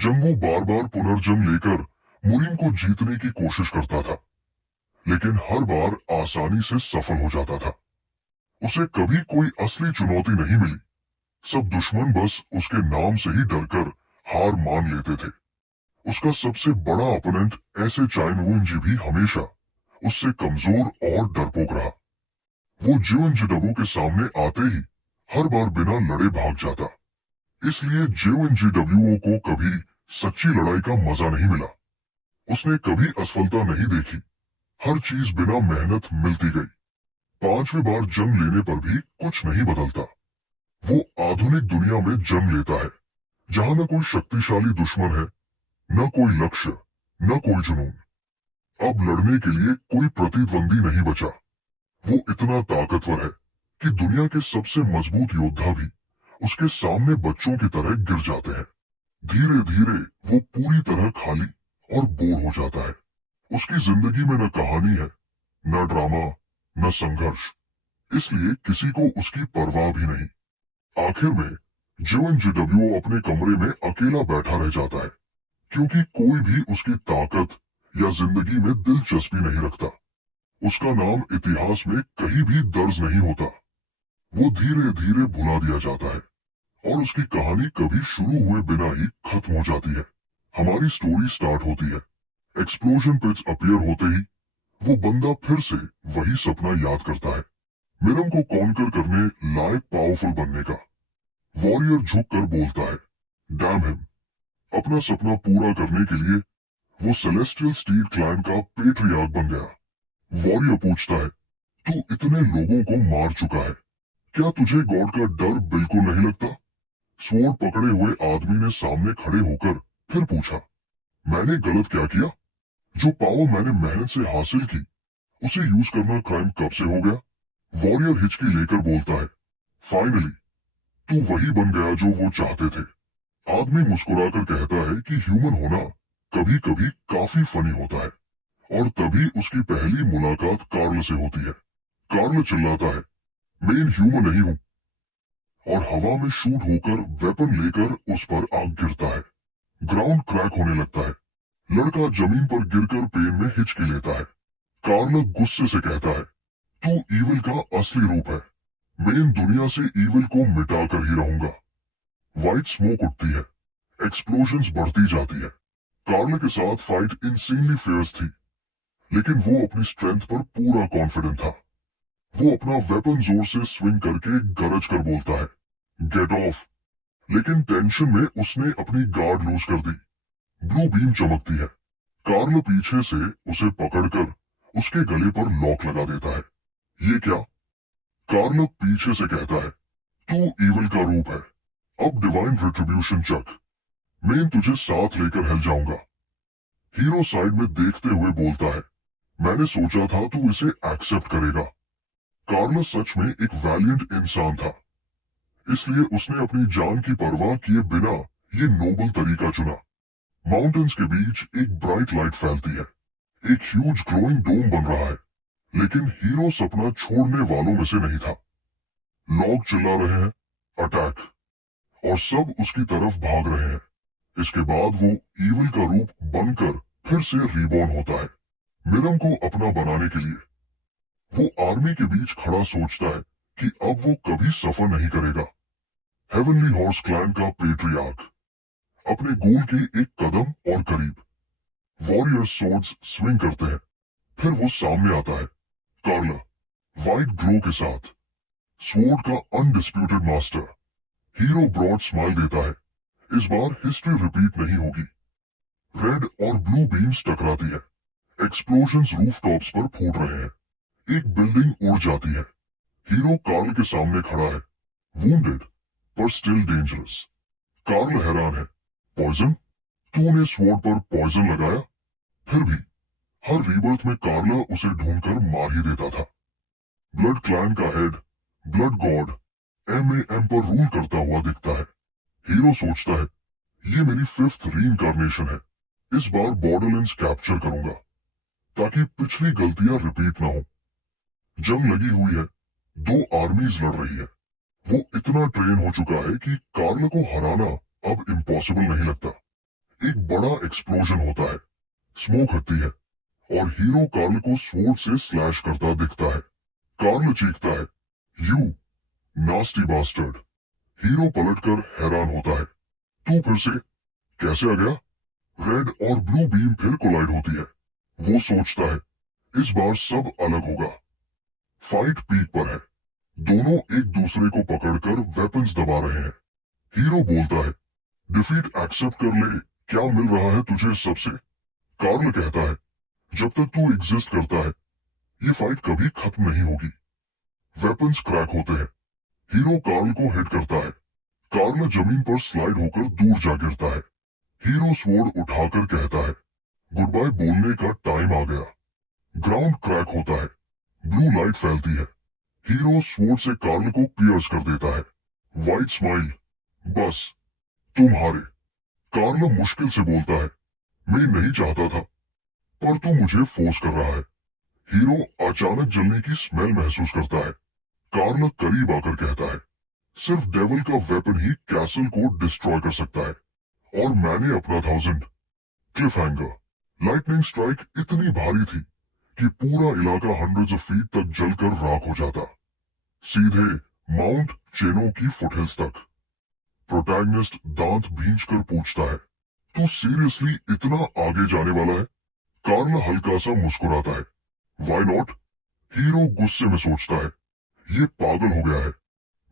जंगू बार बार पुनर्जन्म लेकर मुरीम को जीतने की कोशिश करता था, लेकिन हर बार आसानी से सफल हो जाता था। उसे कभी कोई असली चुनौती नहीं मिली। सब दुश्मन बस उसके नाम से ही डरकर हार मान लेते थे। उसका सबसे बड़ा ओपोनेंट ऐसे चाइनवुंजी भी हमेशा उससे कमजोर और डरपोक रहा। वो जियोंजिडबू के सामने आते ही हर बार बिना लड़े भाग जाता। इसलिए जियोंजिडब्ल्यूओ को कभी सच्ची लड़ाई का मजा नहीं मिला। उसने कभी असफलता नहीं देखी। हर चीज बिना मेहनत मिलती गई। 5वीं बार जंग लेने पर भी कुछ नहीं बदलता। वो आधुनिक दुनिया में जंग लेता है, जहां न कोई शक्तिशाली दुश्मन है, न कोई लक्ष्य, न कोई जुनून। अब लड़ने के लिए कोई प्रतिद्वंदी नहीं बचा। वो इतना ताकतवर है कि दुनिया के सबसे मजबूत योद्धा भी उसके सामने बच्चों की तरह गिर जाते हैं। धीरे धीरे वो पूरी तरह खाली और बोर हो जाता है। उसकी जिंदगी में न कहानी है, न ड्रामा, न संघर्ष। इसलिए किसी को उसकी परवाह भी नहीं। आखिर में जियोंजिडब्ल्यूओ अपने कमरे में अकेला बैठा रह जाता है, क्योंकि कोई भी उसकी ताकत या जिंदगी में दिलचस्पी नहीं रखता। उसका नाम इतिहास में कहीं भी दर्ज नहीं होता। वो धीरे धीरे भुला दिया जाता है और उसकी कहानी कभी शुरू हुए बिना ही खत्म हो जाती है। हमारी स्टोरी स्टार्ट होती है। एक्सप्लोजन पिट्स अपीयर होते ही वो बंदा फिर से वही सपना याद करता है, मिरम को कॉन्कर करने लायक पावरफुल बनने का। वॉरियर झुक कर बोलता है, डैम हिम। अपना सपना पूरा करने के लिए वो सेलेस्टियल स्टील क्लैन का पेट्रियार्क बन गया। वॉरियर पूछता है, तू इतने लोगों को मार चुका है, क्या तुझे गॉड का डर बिल्कुल नहीं लगता? स्वॉर्ड पकड़े हुए आदमी ने सामने खड़े होकर फिर पूछा, मैंने गलत क्या किया? जो पावर मैंने मेहनत से हासिल की, उसे यूज करना क्राइम कब से हो गया? वॉरियर हिचकी लेकर बोलता है, फाइनली तू वही बन गया जो वो चाहते थे। आदमी मुस्कुराकर कहता है कि ह्यूमन होना कभी कभी काफी फनी होता है। और तभी उसकी पहली मुलाकात कार्ल से होती है। कार्ल चिल्लाता है, मैं ह्यूमन नहीं हूं, और हवा में शूट होकर वेपन लेकर उस पर आग गिरता है। ग्राउंड क्रैक होने लगता है। लड़का जमीन पर गिरकर पेन में हिचकी लेता है। कार्ल गुस्से से कहता है, तू ईविल का असली रूप है। मैं इन दुनिया से ईविल को मिटा कर ही रहूंगा। व्हाइट स्मोक उठती है। एक्सप्लोजन्स बढ़ती जाती है। कार्ल के साथ फाइट इंसेनली फेयर्स थी, लेकिन वो अपनी स्ट्रेंथ पर पूरा कॉन्फिडेंट था। वो अपना वेपन जोर से स्विंग करके गरज कर बोलता है, गेट ऑफ। लेकिन टेंशन में उसने अपनी गार्ड लूज कर दी। ब्लू बीम चमकती है। कार्ल पीछे से उसे पकड़कर उसके गले पर लॉक लगा देता है। ये क्या? कार्ल पीछे से कहता है, तू ईविल का रूप है, अब डिवाइन रिट्रीब्यूशन चक। मैं तुझे साथ लेकर हिल जाऊंगा। हीरो साइड में देखते हुए बोलता है, मैंने सोचा था तू इसे एक्सेप्ट करेगा। कार्ल सच में एक वैलियंट इंसान था, इसलिए उसने अपनी जान की परवाह किए बिना ये नोबल तरीका चुना। माउंटेन्स के बीच एक ब्राइट लाइट फैलती है। एक ह्यूज ग्लोइंग डोम बन रहा है, लेकिन हीरो सपना छोड़ने वालों में से नहीं था। लोग चिल्ला रहे हैं, अटैक, और सब उसकी तरफ भाग रहे हैं। इसके बाद वो ईविल का रूप बनकर फिर से रीबॉर्न होता है, मिरम को अपना बनाने के लिए। वो आर्मी के बीच खड़ा सोचता है कि अब वो कभी सफर नहीं करेगा। हेवनली हॉर्स क्लैन का पेट्रियार्क, अपने गोल के एक कदम और करीब। वॉरियर सोर्ड्स स्विंग करते हैं। फिर वो सामने आता है, कार्ल, व्हाइट ग्लो के साथ, स्वॉर्ड का undisputed master. Hero broad smile देता है। इस बार हिस्ट्री रिपीट नहीं होगी। रेड और ब्लू बीम्स टकराती है। एक्सप्लोजन्स रूफटॉप्स पर फूट रहे हैं। एक बिल्डिंग उड़ जाती है। हीरो कार्ल के सामने खड़ा है, वुंडेड पर स्टिल डेंजरस। कार्ल हैरान है, पॉइजन? तूने स्वॉर्ड पर पॉइजन लगाया? फिर भी हर रीबर्थ में कार्ल उसे ढूंढकर मार ही देता था। ब्लड क्लैन का हेड, ब्लड गॉड, MAM पर रूल करता हुआ दिखता है। हीरो सोचता है, ये मेरी 5th रीइंकार्नेशन है। इस बार बॉर्डरलैंड्स कैप्चर करूंगा, ताकि पिछली गलतियां रिपीट ना हो। जंग लगी हुई है, 2 आर्मीज लड़ रही है। वो इतना ट्रेन हो चुका है कि कार्ल को हराना अब इम्पॉसिबल नहीं लगता। एक बड़ा एक्सप्लोजन होता है, स्मोक हटती है और हीरो कार्ल को स्वॉर्ड से स्लैश करता दिखता है। कार्ल चीखता है, यू नास्टी बास्टर्ड। हीरो पलटकर हैरान होता है, तू फिर से कैसे आ गया? रेड और ब्लू बीम फिर कोलाइड होती है। वो सोचता है, इस बार सब अलग होगा। फाइट पीक पर है, दोनों एक दूसरे को पकड़कर वेपन्स दबा रहे हैं। हीरो बोलता है, डिफीट एक्सेप्ट कर ले, क्या मिल रहा है तुझे सबसे? कार्ल कहता है, जब तक तू एग्जिस्ट करता है ये फाइट कभी खत्म नहीं होगी। वेपन्स क्रैक होते हैं, हीरो कार्ल को हिट करता है। कार्ल जमीन पर स्लाइड होकर दूर जा गिरता है। हीरो स्वॉर्ड उठाकर कहता है, गुड बाय बोलने का टाइम आ गया। ग्राउंड क्रैक होता है, ब्लू लाइट फैलती है। हीरो स्वॉर्ड से कार्ल को पियर्स कर देता है। वाइट स्माइल, बस तुम हारे। कार्ल मुश्किल से बोलता है, मैं नहीं चाहता था पर तू मुझे फोर्स कर रहा है। हीरो अचानक जलने की स्मेल महसूस करता है। कार्ल करीब आकर कहता है, सिर्फ डेविल का वेपन ही कैसल को डिस्ट्रॉय कर सकता है और मैंने अपना 1000। Cliff hanger. लाइटनिंग स्ट्राइक इतनी भारी थी कि पूरा इलाका हंड्रेड्स ऑफ फीट तक जलकर राख हो जाता, सीधे माउंट चेनो की फुटहिल्स तक। प्रोटैगनिस्ट दांत भींचकर पूछता है, तू सीरियसली इतना आगे जाने वाला है? कार्ल हल्का सा मुस्कुराता है, व्हाई नॉट? हीरो गुस्से में सोचता है, ये पागल हो गया है,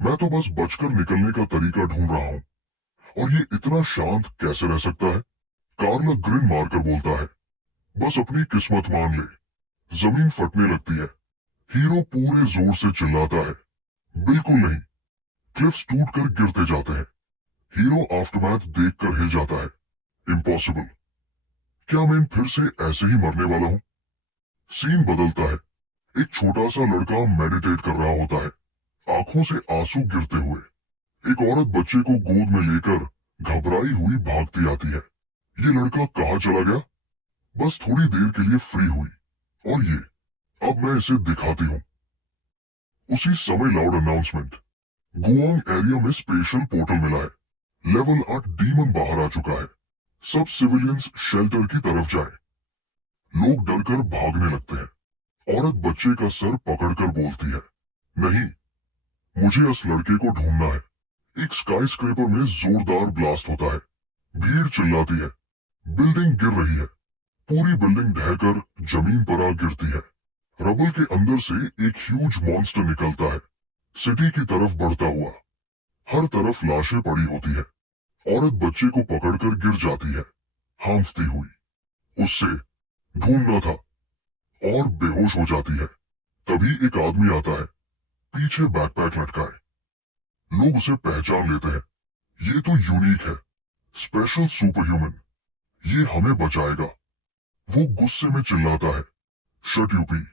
मैं तो बस बचकर निकलने का तरीका ढूंढ रहा हूं और ये इतना शांत कैसे रह सकता है? कार्ल ग्रिन मारकर बोलता है, बस अपनी किस्मत मान ले। जमीन फटने लगती है। हीरो पूरे जोर से चिल्लाता है, बिल्कुल नहीं। क्लिफ्स टूटकर गिरते जाते हैं। हीरो आफ्टरमैथ देखकर हिल जाता है, इम्पॉसिबल। क्या मैं फिर से ऐसे ही मरने वाला हूं? सीन बदलता है। एक छोटा सा लड़का मेडिटेट कर रहा होता है, आंखों से आंसू गिरते हुए। एक औरत बच्चे को गोद में लेकर घबराई हुई भागती आती है। ये लड़का कहाँ चला गया? बस थोड़ी देर के लिए फ्री हुई और ये, अब मैं इसे दिखाती हूँ। उसी समय लाउड अनाउंसमेंट, गुआंग एरिया में स्पेशल पोर्टल मिला है। लेवल 8 डीमन बाहर आ चुका है। सब सिविलियंस शेल्टर की तरफ जाएं। लोग डरकर भागने लगते हैं। औरत बच्चे का सर पकड़कर बोलती है, नहीं, मुझे उस लड़के को ढूंढना है। एक स्काई स्क्रेपर में जोरदार ब्लास्ट होता है। भीड़ चिल्लाती है, बिल्डिंग गिर रही है। पूरी बिल्डिंग ढहकर जमीन पर आ गिरती है। रबल के अंदर से एक ह्यूज मॉन्स्टर निकलता है, सिटी की तरफ बढ़ता हुआ। हर तरफ लाशें पड़ी होती है। औरत बच्चे को पकड़कर गिर जाती है, हांफती हुई। उससे ढूंढना था और बेहोश हो जाती है। तभी एक आदमी आता है, पीछे बैकपैक लटकाए। लोग उसे पहचान लेते हैं, ये तो यूनिक है, स्पेशल सुपर ह्यूमन, ये हमें बचाएगा। वो गुस्से में चिल्लाता है, शट यूपी,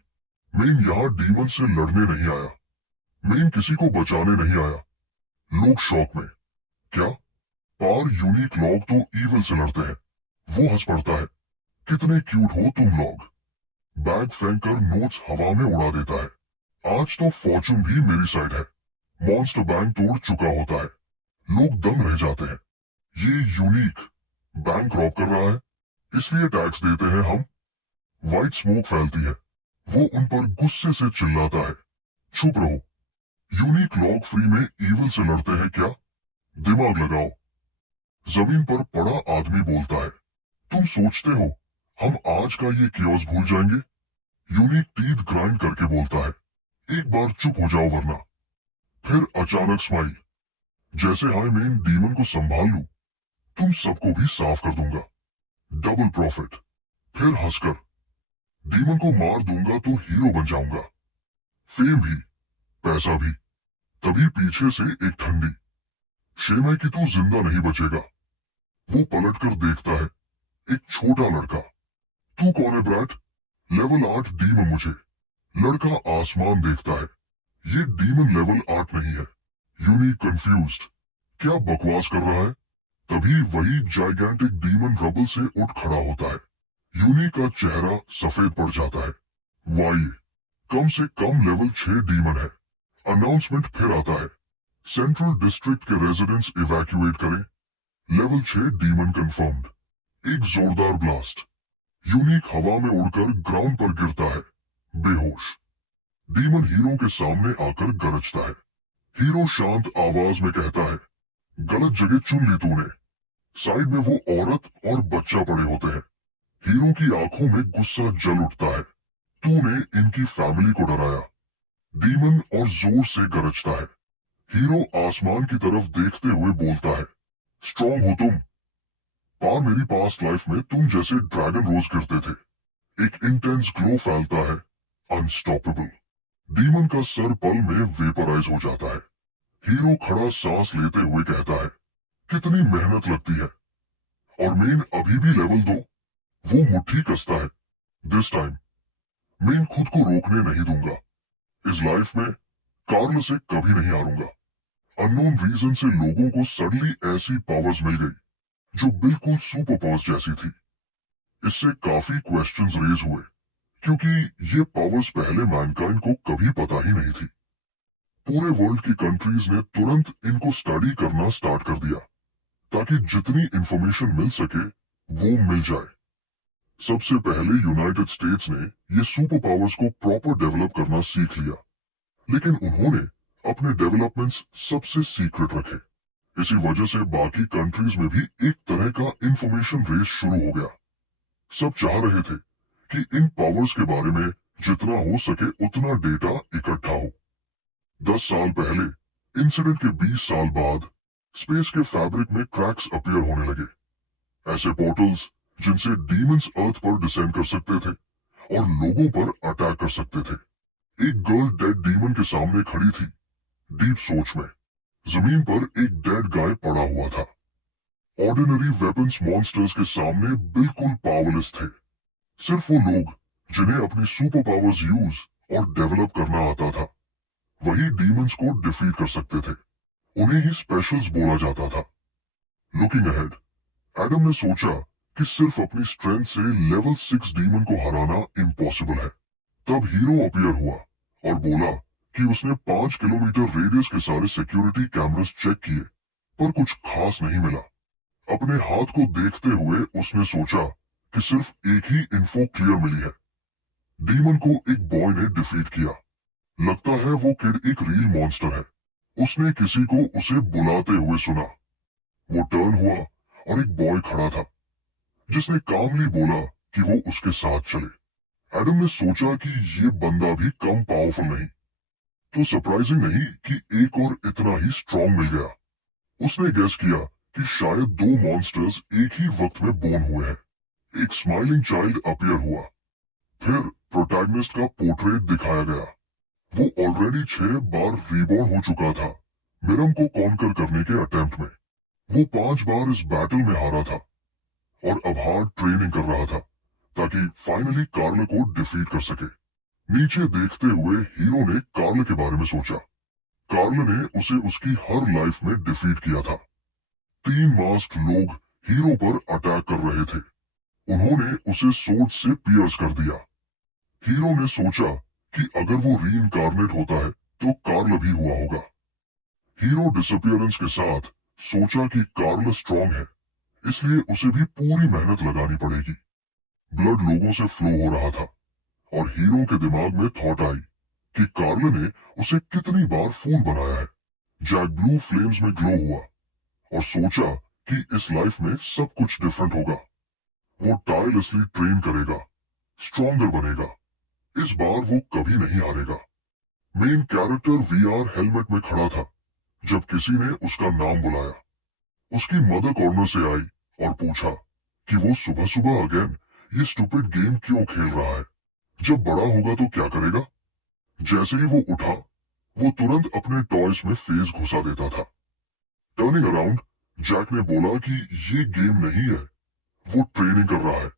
मैं यहाँ डीमन से लड़ने नहीं आया, मैं किसी को बचाने नहीं आया। लोग शॉक में, क्या पार यूनिक लॉग तो ईवल से लड़ते हैं। वो हंस पड़ता है, कितने क्यूट हो तुम लोग। बैग फेंककर नोट्स हवा में उड़ा देता है। आज तो फॉर्चून भी मेरी साइड है। मॉन्स्टर बैंक तोड़ चुका होता है। लोग दंग रह जाते हैं, ये यूनिक बैंक रॉब कर रहा है, इसलिए टैक्स देते हैं हम। व्हाइट स्मोक फैलती है। वो उन पर गुस्से से चिल्लाता है, चुप रहो, यूनिक लॉग फ्री में ईवल से लड़ते हैं क्या? दिमाग लगाओ। जमीन पर पड़ा आदमी बोलता है, तुम सोचते हो हम आज का ये कियोस भूल जाएंगे? यूनिक टीथ ग्राइंड करके बोलता है, एक बार चुप हो जाओ वरना। फिर अचानक स्माइल, जैसे हाय मैं इन डीमन को संभाल लूं, तुम सबको भी साफ कर दूंगा। Double profit. फिर हंसकर, डीमन को मार दूंगा तो हीरो बन जाऊंगा, फेम भी, पैसा भी। तभी पीछे से एक ठंडी, शेम है कि तू जिंदा नहीं बचेगा। वो पलटकर देखता है, एक छोटा लड़का। तू कौन है ब्रैट? लेवल 8 डीमन मुझे। लड़का आसमान देखता है, ये डीमन लेवल 8 नहीं है। यूनिक कंफ्यूज्ड, क्या बकवास कर रहा है? तभी वही जाइगेंटिक डीमन रबल से उठ खड़ा होता है। यूनिक का चेहरा सफेद पड़ जाता है। वाई, कम से कम लेवल 6 डीमन है। अनाउंसमेंट फिर आता है, सेंट्रल डिस्ट्रिक्ट के रेजिडेंट्स इवैक्यूएट करें। Level 6 demon confirmed. एक जोरदार ब्लास्ट। यूनिक हवा में उड़कर ग्राउंड पर गिरता है, बेहोश। डीमन हीरो के सामने आकर गरजता है। हीरो शांत आवाज में कहता है, गलत जगह चुन ली तूने। साइड में वो औरत और बच्चा पड़े होते हैं। हीरो की आंखों में गुस्सा जल उठता है। तूने इनकी फैमिली को डराया। डीमन और जोर से गरजता है। हीरो आसमान की तरफ देखते हुए बोलता है, स्ट्रॉन्ग हो तुम। पार मेरी पास्ट लाइफ में तुम जैसे ड्रैगन रोज गिरते थे। एक इंटेंस ग्लो फैलता है, अनस्टॉपेबल। डीमन का सर पल में वेपराइज हो जाता है। हीरो खड़ा सांस लेते हुए कहता है, कितनी मेहनत लगती है। और मेन अभी भी लेवल 2। वो मुट्ठी कसता है। दिस टाइम मेन खुद को रोकने नहीं दूंगा। इस लाइफ में कार्ल से कभी नहीं हारूंगा। अननोन रीजन से लोगों को सडनली ऐसी पावर्स मिल गई जो बिल्कुल सुपर पावर्स जैसी थी। इससे काफी क्वेश्चंस रेज हुए, क्योंकि ये पावर्स पहले मैनकाइंड को कभी पता ही नहीं थी। पूरे वर्ल्ड की कंट्रीज ने तुरंत इनको स्टडी करना स्टार्ट कर दिया, ताकि जितनी इंफॉर्मेशन मिल सके वो मिल जाए। सबसे पहले यूनाइटेड स्टेट्स ने ये सुपर पावर्स को प्रॉपर डेवलप करना सीख लिया, लेकिन उन्होंने अपने डेवलपमेंट्स सबसे सीक्रेट रखे। इसी वजह से बाकी कंट्रीज में भी एक तरह का इंफॉर्मेशन रेस शुरू हो गया। सब चाह रहे थे कि इन पावर्स के बारे में जितना हो सके उतना डेटा इकट्ठा हो। 10 साल पहले इंसिडेंट के 20 साल बाद स्पेस के फैब्रिक में क्रैक्स अपीयर होने लगे। ऐसे पोर्टल्स जिनसे डीमंस अर्थ पर डिसेंड कर सकते थे और लोगों पर अटैक कर सकते थे। एक गर्ल डेड डीमन के सामने खड़ी थी, डीप सोच में। जमीन पर एक डेड गाय पड़ा हुआ था। ऑर्डिनरी वेपन्स मॉन्स्टर्स के सामने बिल्कुल पावरलेस थे। सिर्फ वो लोग जिन्हें अपनी सुपर पावर्स यूज और डेवलप करना आता था, वही डीमंस को डिफीट कर सकते थे। उन्हें ही स्पेशल्स बोला जाता था। लुकिंग अहेड, एडम ने सोचा कि सिर्फ अपनी स्ट्रेंथ से लेवल 6 डीमन को हराना इम्पॉसिबल है। तब हीरो अपीयर हुआ और बोला कि उसने 5 किलोमीटर रेडियस के सारे सिक्योरिटी कैमरास चेक किए, पर कुछ खास नहीं मिला। अपने हाथ को देखते हुए उसने सोचा कि सिर्फ एक ही इन्फो क्लियर मिली है। डीमन को एक बॉय ने डिफीट किया। लगता है वो किड एक रियल मॉन्स्टर है। उसने किसी को उसे बुलाते हुए सुना। वो टर्न हुआ और एक बॉय खड़ा था, जिसने कामली बोला कि वो उसके साथ चले। एडम ने सोचा कि ये बंदा भी कम पावरफुल नहीं, तो सरप्राइजिंग नहीं कि एक और इतना ही स्ट्रॉन्ग मिल गया। उसने गेस किया कि शायद 2 मॉन्स्टर्स एक ही वक्त में बोर्न हुए हैं। एक स्माइलिंग चाइल्ड अपीयर हुआ। फिर प्रोटैगनिस्ट का पोर्ट्रेट दिखाया गया। वो ऑलरेडी 6 बार रीबॉर्न हो चुका था, मिरम को कॉन्कर करने के अटेम्प्ट में। वो 5 बार इस बैटल में हारा था और अब हार्ड ट्रेनिंग कर रहा था, ताकि फाइनली कार्ल को डिफीट कर सके। नीचे देखते हुए हीरो ने कार्ल के बारे में सोचा। कार्ल ने उसे उसकी हर लाइफ में डिफीट किया था। 3 मास्क लोग हीरो पर अटैक कर रहे थे। उन्होंने उसे सोर्ड से पियर्स कर दिया। हीरो ने सोचा कि अगर वो रीइंकार्नेट होता है तो कार्ल भी हुआ होगा। हीरो डिसअपियरेंस के साथ सोचा कि कार्ल स्ट्रॉन्ग है, इसलिए उसे भी पूरी मेहनत लगानी पड़ेगी। ब्लड लोगों से फ्लो हो रहा था और हीरो के दिमाग में थॉट आई कि कार्ल ने उसे कितनी बार फूल बनाया है। जैक ब्लू फ्लेम्स में ग्लो हुआ और सोचा कि इस लाइफ में सब कुछ डिफरेंट होगा। वो टायरलेसली ट्रेन करेगा, स्ट्रॉन्गर बनेगा। इस बार वो कभी नहीं हारेगा। मेन कैरेक्टर वीआर हेलमेट में खड़ा था जब किसी ने उसका नाम बुलाया। उसकी मदर कॉर्नर से आई और पूछा कि वो सुबह सुबह अगेन ये स्टूपिड गेम क्यों खेल रहा है। जब बड़ा होगा तो क्या करेगा। जैसे ही वो उठा, वो तुरंत अपने टॉयज में फेस घुसा देता था। टर्निंग अराउंड, जैक ने बोला कि ये गेम नहीं है, वो ट्रेनिंग कर रहा है।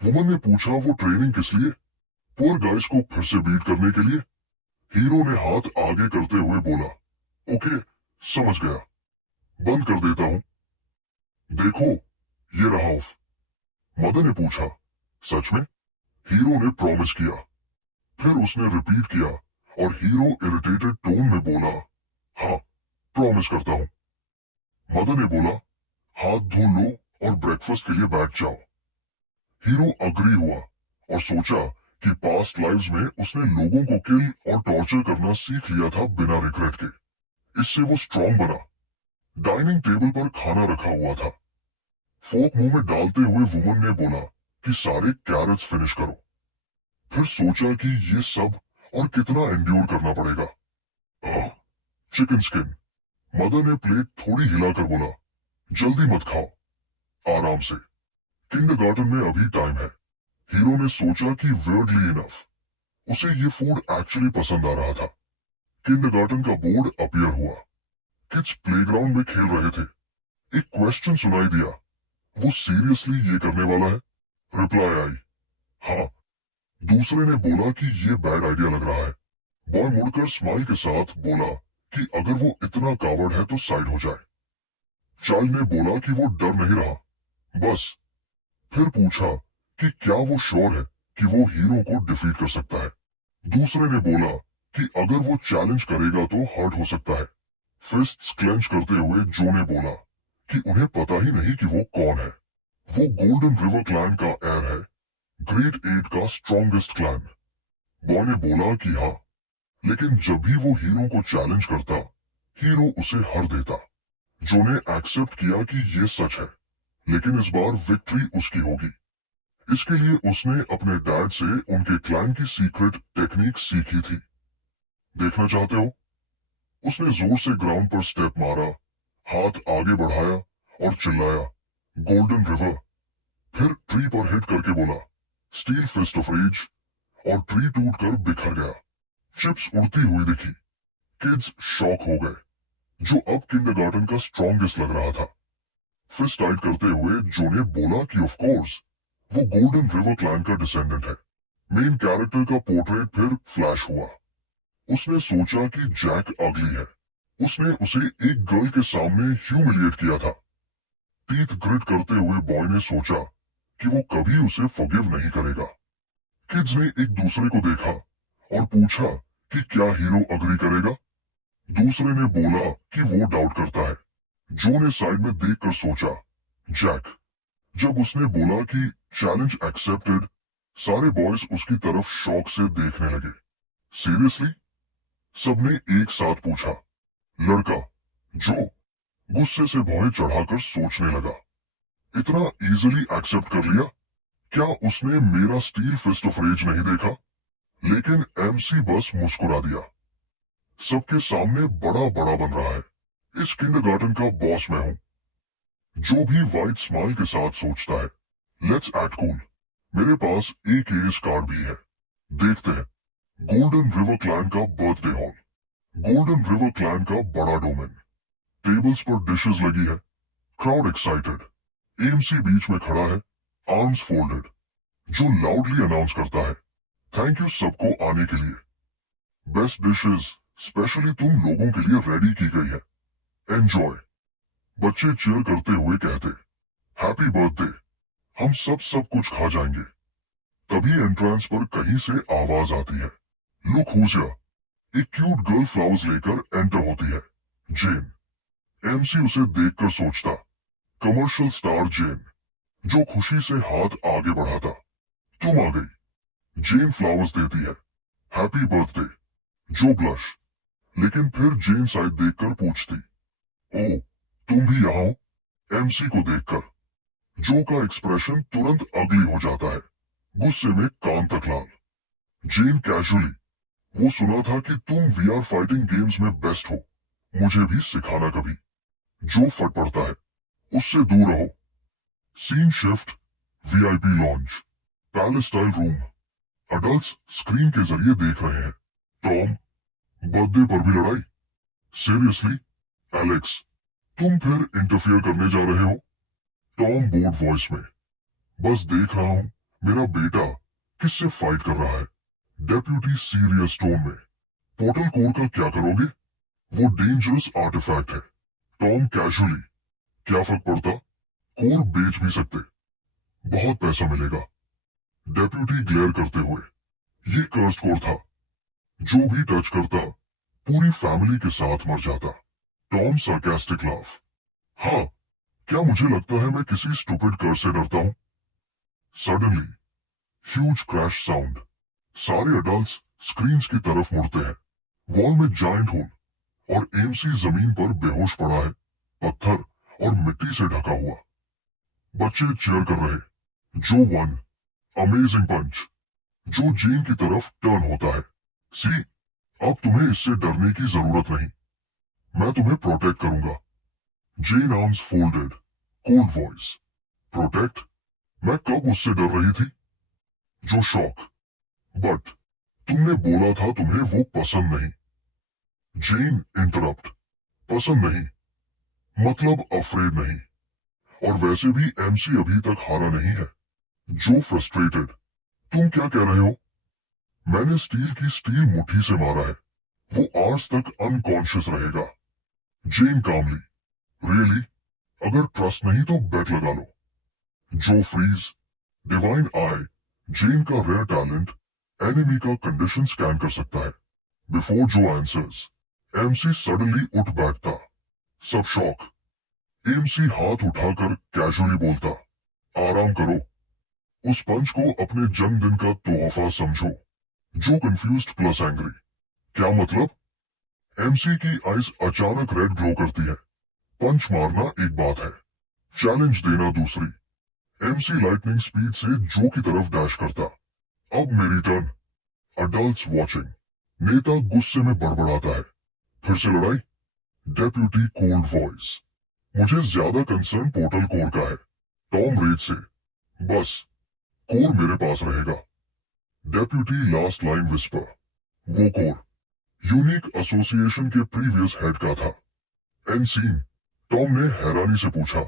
वुमन ने पूछा, वो ट्रेनिंग किस लिए। पुअर गाइस को फिर से बीट करने के लिए। हीरो ने हाथ आगे करते हुए बोला, ओके समझ गया, बंद कर देता हूं। देखो ये रहा ऑफ। मदर ने पूछा, सच में। हीरो ने प्रॉमिस किया। फिर उसने रिपीट किया और हीरो इरिटेटेड टोन में बोला, हाँ प्रॉमिस करता हूं। मदर ने बोला, हाथ धो लो और ब्रेकफास्ट के लिए बैठ जाओ। हीरो अग्री हुआ और सोचा कि पास्ट लाइव्स में उसने लोगों को किल और टॉर्चर करना सीख लिया था बिना रिग्रेट के। इससे वो स्ट्रांग बना। डाइनिंग टेबल पर खाना रखा हुआ था। फोक मुंह में डालते हुए वुमन ने बोला कि सारे कैरेट्स फिनिश करो। फिर सोचा कि ये सब और कितना एंड्योर करना पड़ेगा। Chicken skin. मदर ने प्लेट थोड़ी हिलाकर बोला, जल्दी मत खाओ, आराम से, किंडरगार्टन में अभी टाइम है। हीरो ने सोचा कि वियर्डली इनफ उसे ये फूड एक्चुअली पसंद आ रहा था। किंडरगार्टन का बोर्ड अपीयर हुआ। किड्स प्लेग्राउंड में खेल रहे थे। एक क्वेश्चन सुनाई दिया, वो सीरियसली ये करने वाला है? रिप्लाई आई, हाँ। दूसरे ने बोला कि ये बैड आइडिया लग रहा है। बॉय मुड़कर स्माइल के साथ बोला कि अगर वो इतना कावर्ड है तो साइड हो जाए। चाइल्ड ने बोला कि वो डर नहीं रहा, बस। फिर पूछा कि क्या वो श्योर है कि वो हीरो को डिफीट कर सकता है। दूसरे ने बोला कि अगर वो चैलेंज करेगा तो हर्ट हो सकता है। फिस्ट्स क्लेंच करते हुए जो ने बोला कि उन्हें पता ही नहीं कि वो कौन है। वो गोल्डन रिवर क्लैन का एयर है, ग्रेट 8 का स्ट्रॉन्गेस्ट क्लैन। बॉय ने बोला कि हाँ, लेकिन जब भी वो हीरो को चैलेंज करता, हीरो उसे हर देता। जो ने एक्सेप्ट किया कि ये सच है, लेकिन इस बार विक्ट्री उसकी होगी। इसके लिए उसने अपने डैड से उनके क्लैन की सीक्रेट टेक्निक सीखी थी। देखना चाहते हो? उसने जोर से ग्राउंड पर स्टेप मारा, हाथ आगे बढ़ाया और चिल्लाया, गोल्डन रिवर। फिर ट्री पर हिट करके बोला, स्टील फिस्ट ऑफ रेज, और ट्री टूटकर बिखर गया। चिप्स उड़ती हुई दिखी। किड्स शॉक हो गए, जो अब किंडरगार्टन का स्ट्रॉन्गेस्ट लग रहा था। फिस्ट टाइट करते हुए जो ने बोला कि ऑफ कोर्स वो गोल्डन रिवर क्लैन का डिसेंडेंट है। मेन कैरेक्टर का पोर्ट्रेट फिर फ्लैश हुआ। उसने सोचा कि जैक अगली है। उसने उसे एक गर्ल के सामने ह्यूमिलिएट किया था। टीथ ग्रिट करते हुए बॉय ने सोचा कि वो कभी उसे फॉरगिव नहीं करेगा। किड्स ने एक दूसरे को देखा और पूछा कि क्या हीरो अग्री करेगा। दूसरे ने बोला कि वो डाउट करता है। जो ने साइड में देखकर सोचा, जैक। जब उसने बोला कि चैलेंज एक्सेप्टेड, सारे बॉयज उसकी तरफ शौक से देखने लगे। सीरियसली? सबने एक साथ पूछा। लड़का जो गुस्से से भौहें चढ़ाकर सोचने लगा, इतना इजीली एक्सेप्ट कर लिया? क्या उसने मेरा स्टील फिस्ट ऑफ रेज नहीं देखा? लेकिन एमसी बस मुस्कुरा दिया। सबके सामने बड़ा बड़ा बन रहा है। इस किंडरगार्टन का बॉस मैं हूं। जो भी वाइट स्माइल के साथ सोचता है, लेट्स एक्ट कूल। मेरे पास एक एज कार्ड भी है। देखते हैं। गोल्डन रिवर क्लैन का birthday hall. Golden river clan का बड़ा डोमेन। टेबल्स पर डिशेस लगी है। Crowd excited. एमसी बीच में खड़ा है, आर्म्स फोल्डेड। जो लाउडली अनाउंस करता है, थैंक यू सबको आने के लिए। बेस्ट डिशेस स्पेशली तुम लोगों के लिए रेडी की गई है, एंजॉय। बच्चे चीयर करते हुए कहते, हैप्पी बर्थडे, हम सब कुछ खा जाएंगे। तभी एंट्रेंस पर कहीं से आवाज आती है, लुक हुज हियर। एक क्यूट गर्ल फ्लावर्स लेकर एंटर होती है, जेन। एमसी उसे देखकर सोचता, कमर्शियल स्टार जेन, जो खुशी से हाथ आगे बढ़ाता। तुम आ गई। जेन फ्लावर्स देती है, हैप्पी बर्थडे। जो ब्लश, लेकिन फिर जेन साइड देखकर पूछती, ओ, तुम भी यहाँ हो? एमसी को देखकर जो का एक्सप्रेशन तुरंत अगली हो जाता है, गुस्से में कान तक लाल। जेन कैजुअली, वो सुना था कि तुम वीआर फाइटिंग गेम्स में बेस्ट हो, मुझे भी सिखाना कभी। जो फट पड़ता है, उससे दूर रहो। Scene shift, VIP launch, palace style room. Adults screen के जरिए देख रहे हैं। टॉम, बर्थडे पर भी लड़ाई? सीरियसली? एलेक्स, तुम फिर इंटरफियर करने जा रहे हो? टॉम बोर्ड वॉइस में, बस देख रहा हूं मेरा बेटा किससे फाइट कर रहा है। डेप्यूटी सीरियस टोन में, पोर्टल कोर का क्या करोगे? वो डेंजरस आर्टिफैक्ट है। टॉम कैजुअली, क्या फर्क पड़ता, कोर बेच भी सकते, बहुत पैसा मिलेगा। डेप्यूटी ग्लेयर करते हुए, ये कर्स्ड कोर था, जो भी टच करता पूरी फैमिली के साथ मर जाता। टॉम सार्कास्टिक लाफ, हाँ, क्या मुझे लगता है मैं किसी स्टूपिड कर्स से डरता हूं? Suddenly huge crash sound. सारे अडल्ट्स स्क्रीन्स की तरफ मुड़ते हैं। वॉल में जायंट होल और एमसी जमीन पर बेहोश पड़ा है, पत्थर और मिट्टी से ढका हुआ। बच्चे चीयर कर रहे। जो वन, अमेजिंग पंच। जो जेन की तरफ टर्न होता है। सी, अब तुम्हें इससे डरने की जरूरत नहीं, मैं तुम्हें प्रोटेक्ट करूंगा। Jen arms folded, cold voice. Protect? मैं कब उससे डर रही थी? जो शॉक। बट तुमने बोला था तुम्हें वो पसंद नहीं। जेन इंटरप्ट। पसंद नहीं मतलब अफ्रेड नहीं। और वैसे भी एमसी अभी तक हारा नहीं है। जो फ्रस्ट्रेटेड। तुम क्या कह रहे हो? मैंने स्टील की स्टील मुट्ठी से मारा है, वो आज तक अनकॉन्शियस रहेगा। जेन कामली। रियली? अगर ट्रस्ट नहीं तो बेट लगा लो। जो फ्रीज। डिवाइन आई, जेन का रेयर टैलेंट, एनिमी का कंडीशन स्कैन कर सकता है। बिफोर जो आंसर्स, एमसी सडनली उठ बैठता। सब शॉक। एमसी हाथ उठाकर कैजुअली बोलता, आराम करो। उस पंच को अपने जन्मदिन का तोहफा समझो। जो कंफ्यूज्ड प्लस एंग्री। क्या मतलब? एमसी की आइज अचानक रेड ग्लो करती है। पंच मारना एक बात है, चैलेंज देना दूसरी। एमसी लाइटनिंग स्पीड से जो की तरफ डैश करता। अब मेरी टर्न। Adults watching. नेता गुस्से में बड़बड़ाता है। फिर से लड़ाई? Deputy cold voice. मुझे ज्यादा कंसर्न पोर्टल कोर का है। टॉम रेड से, बस कोर मेरे पास रहेगा। Deputy last line whisper. वो कोर यूनिक एसोसिएशन के प्रीवियस हेड का था। एनसीन। टॉम ने हैरानी से पूछा,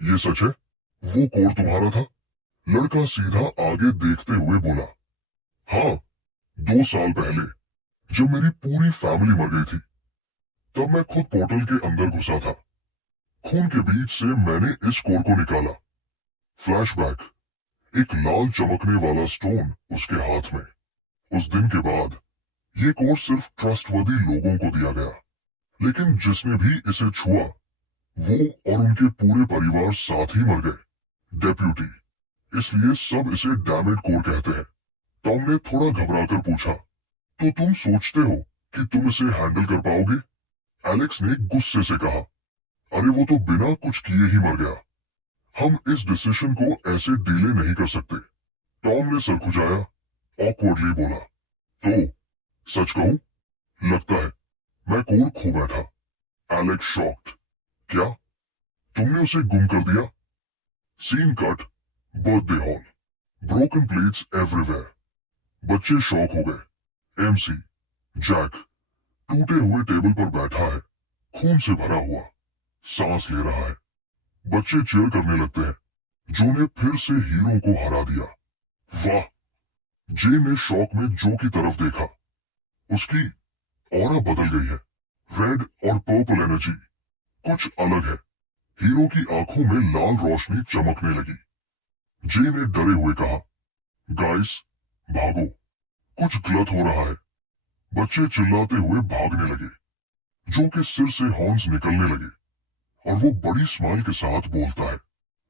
ये सच है? वो कोर तुम्हारा था? लड़का सीधा आगे देखते हुए बोला, हाँ, 2 साल पहले जब मेरी पूरी फैमिली मर गई थी, तब मैं खुद पोर्टल के अंदर घुसा था। खून के बीच से मैंने इस कोर को निकाला। फ्लैशबैक। एक लाल चमकने वाला स्टोन उसके हाथ में। उस दिन के बाद ये कोर सिर्फ ट्रस्टवर्दी लोगों को दिया गया, लेकिन जिसने भी इसे छुआ वो और उनके पूरे परिवार साथ ही मर गए। डेप्यूटी। इसलिए सब इसे डैमेड कोर कहते हैं। टॉम ने थोड़ा घबराकर पूछा, तो तुम सोचते हो कि तुम इसे हैंडल कर पाओगे? एलेक्स ने गुस्से से कहा, अरे वो तो बिना कुछ किए ही मर गया। हम इस डिसीजन को ऐसे डिले नहीं कर सकते। टॉम ने सर खुजाया, ऑकवर्डली बोला, तो सच कहूं, लगता है मैं कोर खो बैठा। एलेक्स शॉक्ड, क्या तुमने उसे गुम कर दिया? Scene cut. Birthday hall. Broken plates everywhere. बच्चे शॉक हो गए। एमसी जैक टूटे हुए टेबल पर बैठा है, खून से भरा हुआ, सांस ले रहा है। बच्चे चीयर करने लगते हैं। जो ने फिर से हीरो को हरा दिया। वाह। जे ने शॉक में जो की तरफ देखा। उसकी ऑरा बदल गई है। रेड और पर्पल एनर्जी कुछ अलग है। हीरो की आंखों में लाल रोशनी चमकने लगी। जे ने डरे हुए कहा, गाइस भागो, कुछ गलत हो रहा है। बच्चे चिल्लाते हुए भागने लगे। जो के सिर से हॉर्न्स निकलने लगे और वो बड़ी स्माइल के साथ बोलता है,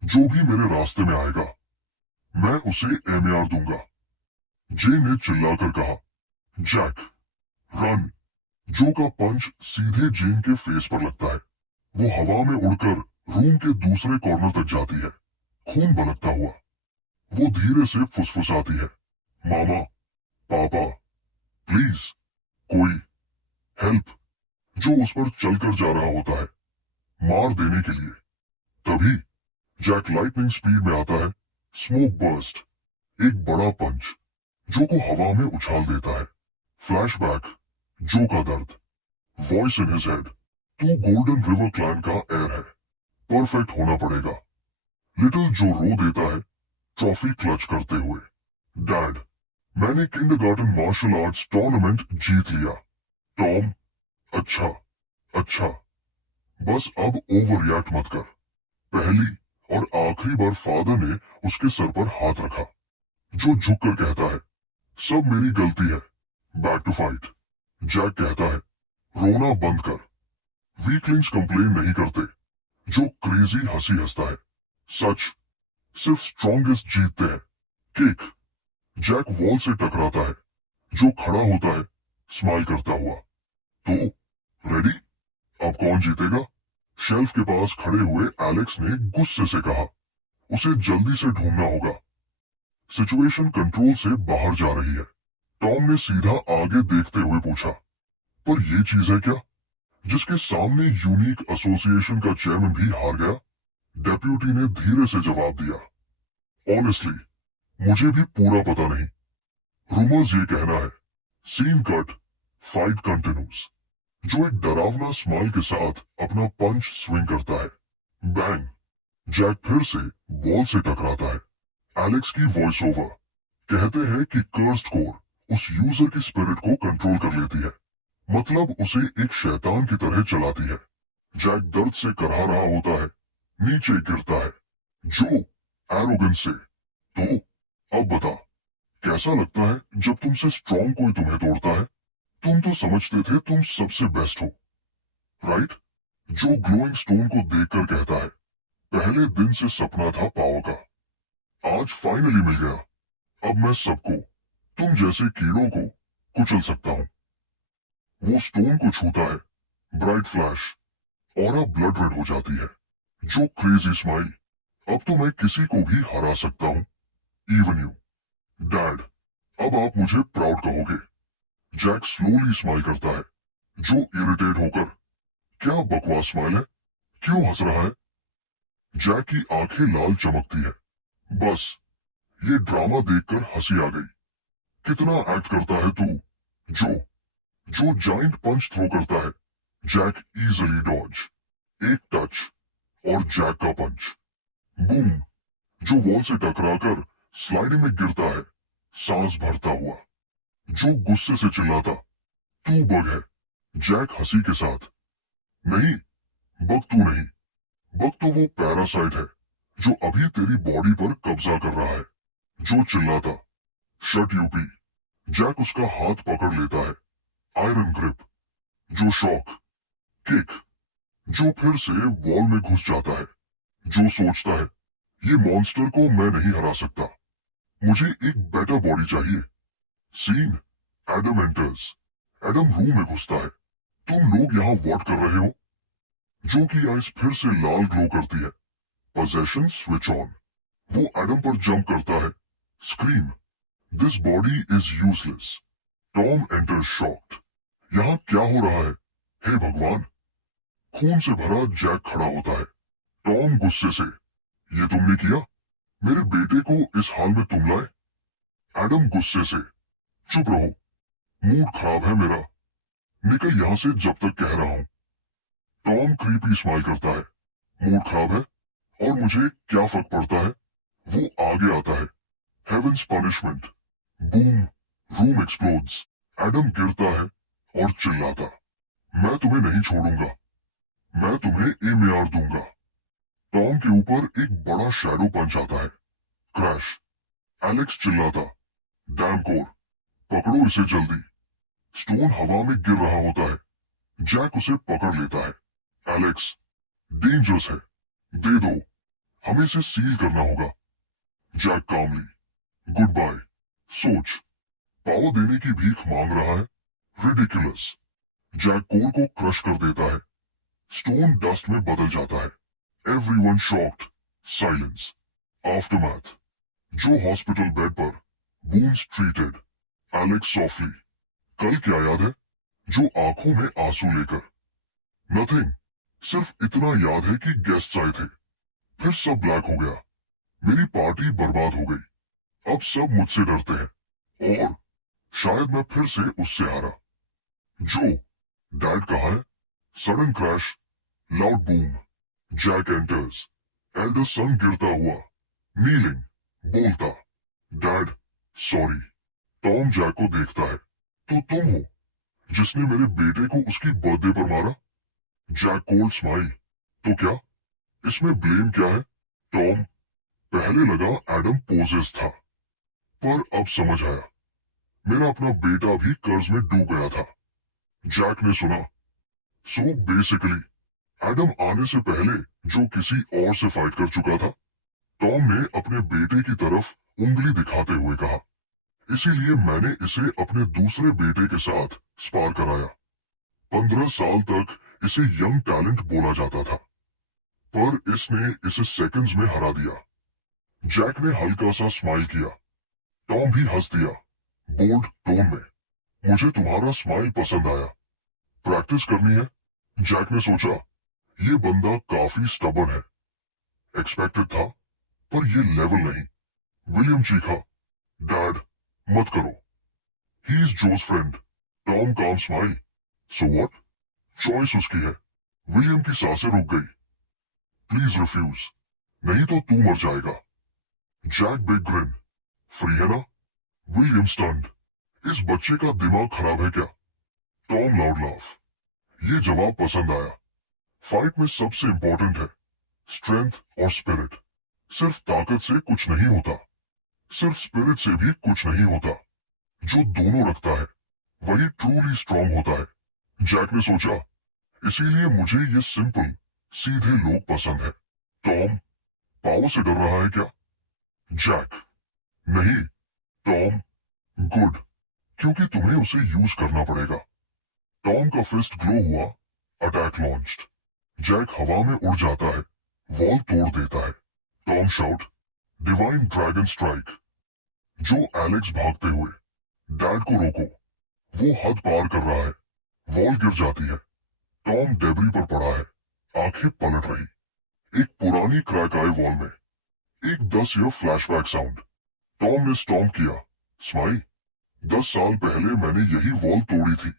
जो भी मेरे रास्ते में आएगा मैं उसे एमआर दूंगा। जे ने चिल्लाकर कहा, जैक रन। जो का पंच सीधे जेन के फेस पर लगता है। वो हवा में उड़कर रूम के दूसरे कॉर्नर तक जाती है, खून बलकता हुआ। वो धीरे से फुसफुसाती है, मामा, पापा, प्लीज, कोई हेल्प। जो उस पर चलकर जा रहा होता है, मार देने के लिए। तभी जैक लाइटनिंग स्पीड में आता है। Smoke burst. एक बड़ा पंच जो को हवा में उछाल देता है। फ्लैशबैक। जो का दर्द। वॉइस इन हिज हेड, तू गोल्डन रिवर क्लैन का एयर है, परफेक्ट होना पड़ेगा। लिटिल जो रो देता है, ट्रॉफी क्लच करते हुए, डैड मैंने किंडरगार्टन मार्शल आर्ट्स टूर्नामेंट जीत लिया। टॉम, अच्छा अच्छा, बस अब ओवर रिएक्ट मत कर। पहली और आखिरी बार फादर ने उसके सर पर हाथ रखा। जो झुककर कहता है, सब मेरी गलती है, बैक टू फाइट। जैक कहता है, रोना बंद कर, वीकलिंग्स कंप्लेन नहीं करते। जो क्रेजी हंसी हंसता है, सच सिर्फ स्ट्रॉन्गेस्ट जीतते हैं। किक। जैक वॉल से टकराता है। जो खड़ा होता है स्माइल करता हुआ। तो रेडी? अब कौन जीतेगा? शेल्फ के पास खड़े हुए एलेक्स ने गुस्से से कहा। उसे जल्दी से ढूंढना होगा। सिचुएशन कंट्रोल से बाहर जा रही है। टॉम ने सीधा आगे देखते हुए पूछा, पर यह चीज है क्या जिसके सामने यूनिक एसोसिएशन का चेयरमैन भी हार गया? डेप्यूटी ने धीरे से जवाब दिया, ऑनेस्टली मुझे भी पूरा पता नहीं। रूमर्स ये कहना है। Scene cut, fight continues. जो एक डरावना स्माइल के साथ अपना पंच स्विंग करता है। बैंग। जैक फिर से वॉल से टकराता है। एलेक्स की वॉइस ओवर। कहते हैं कि कर्स्ड कोर उस यूजर की स्पिरिट को कंट्रोल कर लेती है, मतलब उसे एक शैतान की तरह चलाती है। जैक दर्द से करहा रहा होता है, नीचे गिरता है। जो एरोगेंस से, तो अब बता, कैसा लगता है जब तुमसे स्ट्रॉन्ग कोई तुम्हें तोड़ता है? तुम तो समझते थे तुम सबसे बेस्ट हो, राइट? जो ग्लोइंग स्टोन को देखकर कहता है, पहले दिन से सपना था पावर का, आज फाइनली मिल गया। अब मैं सबको, तुम जैसे कीड़ों को कुचल सकता हूं। वो स्टोन को छूता है। Bright flash. Aura blood red हो जाती है। जो क्रेजी स्माइल। अब तो मैं किसी को भी हरा सकता हूं, इवन यू। डैड, अब आप मुझे प्राउड कहोगे। जैक स्लोली स्माइल करता है। जो इरिटेट होकर, क्या बकवास स्माइल है, क्यों हंस रहा है? जैक की आंखें लाल चमकती है। बस, ये ड्रामा देखकर हंसी आ गई। कितना एक्ट करता है तू। जो जो जाइंट पंच थ्रो करता है। Jack easily dodge. एक टच और जैक का पंच। बूम। जो वॉल से टकराकर स्लाइडिंग में गिरता है, सांस भरता हुआ। जो गुस्से से चिल्लाता, तू बग है। जैक हंसी के साथ, नहीं, बग तू नहीं, बग तो वो पैरासाइट है जो अभी तेरी बॉडी पर कब्जा कर रहा है। जो चिल्लाता, शट यूपी। जैक उसका हाथ पकड़ लेता है। Iron grip. जो शॉक। किक। जो फिर से वॉल में घुस जाता है। जो सोचता है, ये मॉन्स्टर को मैं नहीं हरा सकता, मुझे एक बेटर बॉडी चाहिए। Scene. Adam enters. Adam room में घुसता है। तुम लोग यहाँ वॉट कर रहे हो? जो की आइज फिर से लाल ग्लो करती है। Possession switch on. वो एडम पर जंप करता है। Scream, this body is useless. Tom enter shocked. यहाँ क्या हो रहा है? हे भगवान। खून से भरा जैक खड़ा होता है। टॉम गुस्से से, ये तुमने किया? मेरे बेटे को इस हाल में तुम लाए? एडम गुस्से से, चुप रहो, मूड खराब है मेरा, निकल यहां से जब तक कह रहा हूं। टॉम क्रीपी स्माइल करता है। मूड खराब है और मुझे क्या फर्क पड़ता है? वो आगे आता है। Heaven's punishment. Boom. Room explodes. Adam गिरता है और चिल्लाता, मैं तुम्हें नहीं छोड़ूंगा, मैं तुम्हें एमएआर दूंगा। टॉम के ऊपर एक बड़ा शैडो पंच आता है। क्रैश। एलेक्स चिल्लाता, डैम कोर, पकड़ो इसे जल्दी। स्टोन हवा में गिर रहा होता है। जैक उसे पकड़ लेता है। एलेक्स, डेंजरस है, दे दो, हमें इसे सील करना होगा। जैक कामली, गुड बाय। सोच, पावर देने की भीख मांग रहा है, रिडिकुलस। जैक कोर को क्रश कर देता है। स्टोन डस्ट में बदल जाता है। Everyone shocked. साइलेंस। आफ्टरमैथ। जो हॉस्पिटल बेड पर, वुंड्स ट्रीटेड। एलेक्स सॉफ्टली, कल क्या याद है? जो आंखों में आंसू लेकर, नथिंग, सिर्फ इतना याद है कि गेस्ट्स आए थे, फिर सब ब्लैक हो गया, मेरी पार्टी बर्बाद हो गई, अब सब मुझसे डरते हैं और शायद मैं फिर से उससे हारा। जो, डैड कहाँ है? Sudden crash, loud boom. Jack enters. Elder son गिरता हुआ, नीलिंग, बोलता, डैड सॉरी। टॉम जैक को देखता है, तो तुम हो जिसने मेरे बेटे को उसकी बर्थडे पर मारा? जैक कोल्ड स्माइल, तो क्या इसमें ब्लेम क्या है? टॉम, पहले लगा एडम पोजेस था, पर अब समझ आया, मेरा अपना बेटा भी कर्ज में डूब गया था। जैक ने सुना, सो बेसिकली एडम आने से पहले जो किसी और से फाइट कर चुका था, टॉम ने अपने बेटे की तरफ उंगली दिखाते हुए कहा, इसीलिए मैंने इसे अपने दूसरे बेटे के साथ स्पार कराया। 15 साल तक इसे यंग टैलेंट बोला जाता था, पर इसने इसे सेकंड्स में हरा दिया। जैक ने हल्का सा स्माइल किया। टॉम भी हंस दिया, बोल्ड टोन में। मुझे तुम्हारा स्माइल पसंद आया। प्रैक्टिस करनी है? जैक ने सोचा, ये बंदा काफी स्टबर्न है। एक्सपेक्टेड था, पर ये लेवल नहीं। विलियम चीखा, डैड मत करो, he is Joe's friend. Tom calm smile, so what? Choice उसकी है। विलियम की सांसें रुक गई। प्लीज रिफ्यूज, नहीं तो तू मर जाएगा। जैक बिग ग्रिन, फ्री है ना? विलियम स्टन्ड, इस बच्चे का दिमाग खराब है क्या? Tom loud laugh. ये जवाब पसंद आया। फाइट में सबसे इंपॉर्टेंट है स्ट्रेंथ और स्पिरिट। सिर्फ ताकत से कुछ नहीं होता, सिर्फ स्पिरिट से भी कुछ नहीं होता। जो दोनों रखता है वही ट्रूली स्ट्रांग होता है। जैक ने सोचा, इसीलिए मुझे ये सिंपल सीधे लोग पसंद है। टॉम, पावर से डर रहा है क्या? जैक, नहीं। टॉम, गुड, क्योंकि तुम्हें उसे यूज करना पड़ेगा। टॉम का फिस्ट ग्लो हुआ, अटैक लॉन्च्ड। जैक हवा में उड़ जाता है, वॉल तोड़ देता है। Tom shout, divine dragon strike. जो एलेक्स भागते हुए, डैड को रोको, वो हद पार कर रहा है। वॉल गिर जाती है। टॉम डेबरी पर पड़ा है, आंखें पलट रही। एक पुरानी क्रैक आई वॉल में, एक 10 ईयर फ्लैशबैक साउंड। टॉम ने स्टॉम्प किया, स्माइल। 10 साल पहले मैंने यही वॉल तोड़ी थी।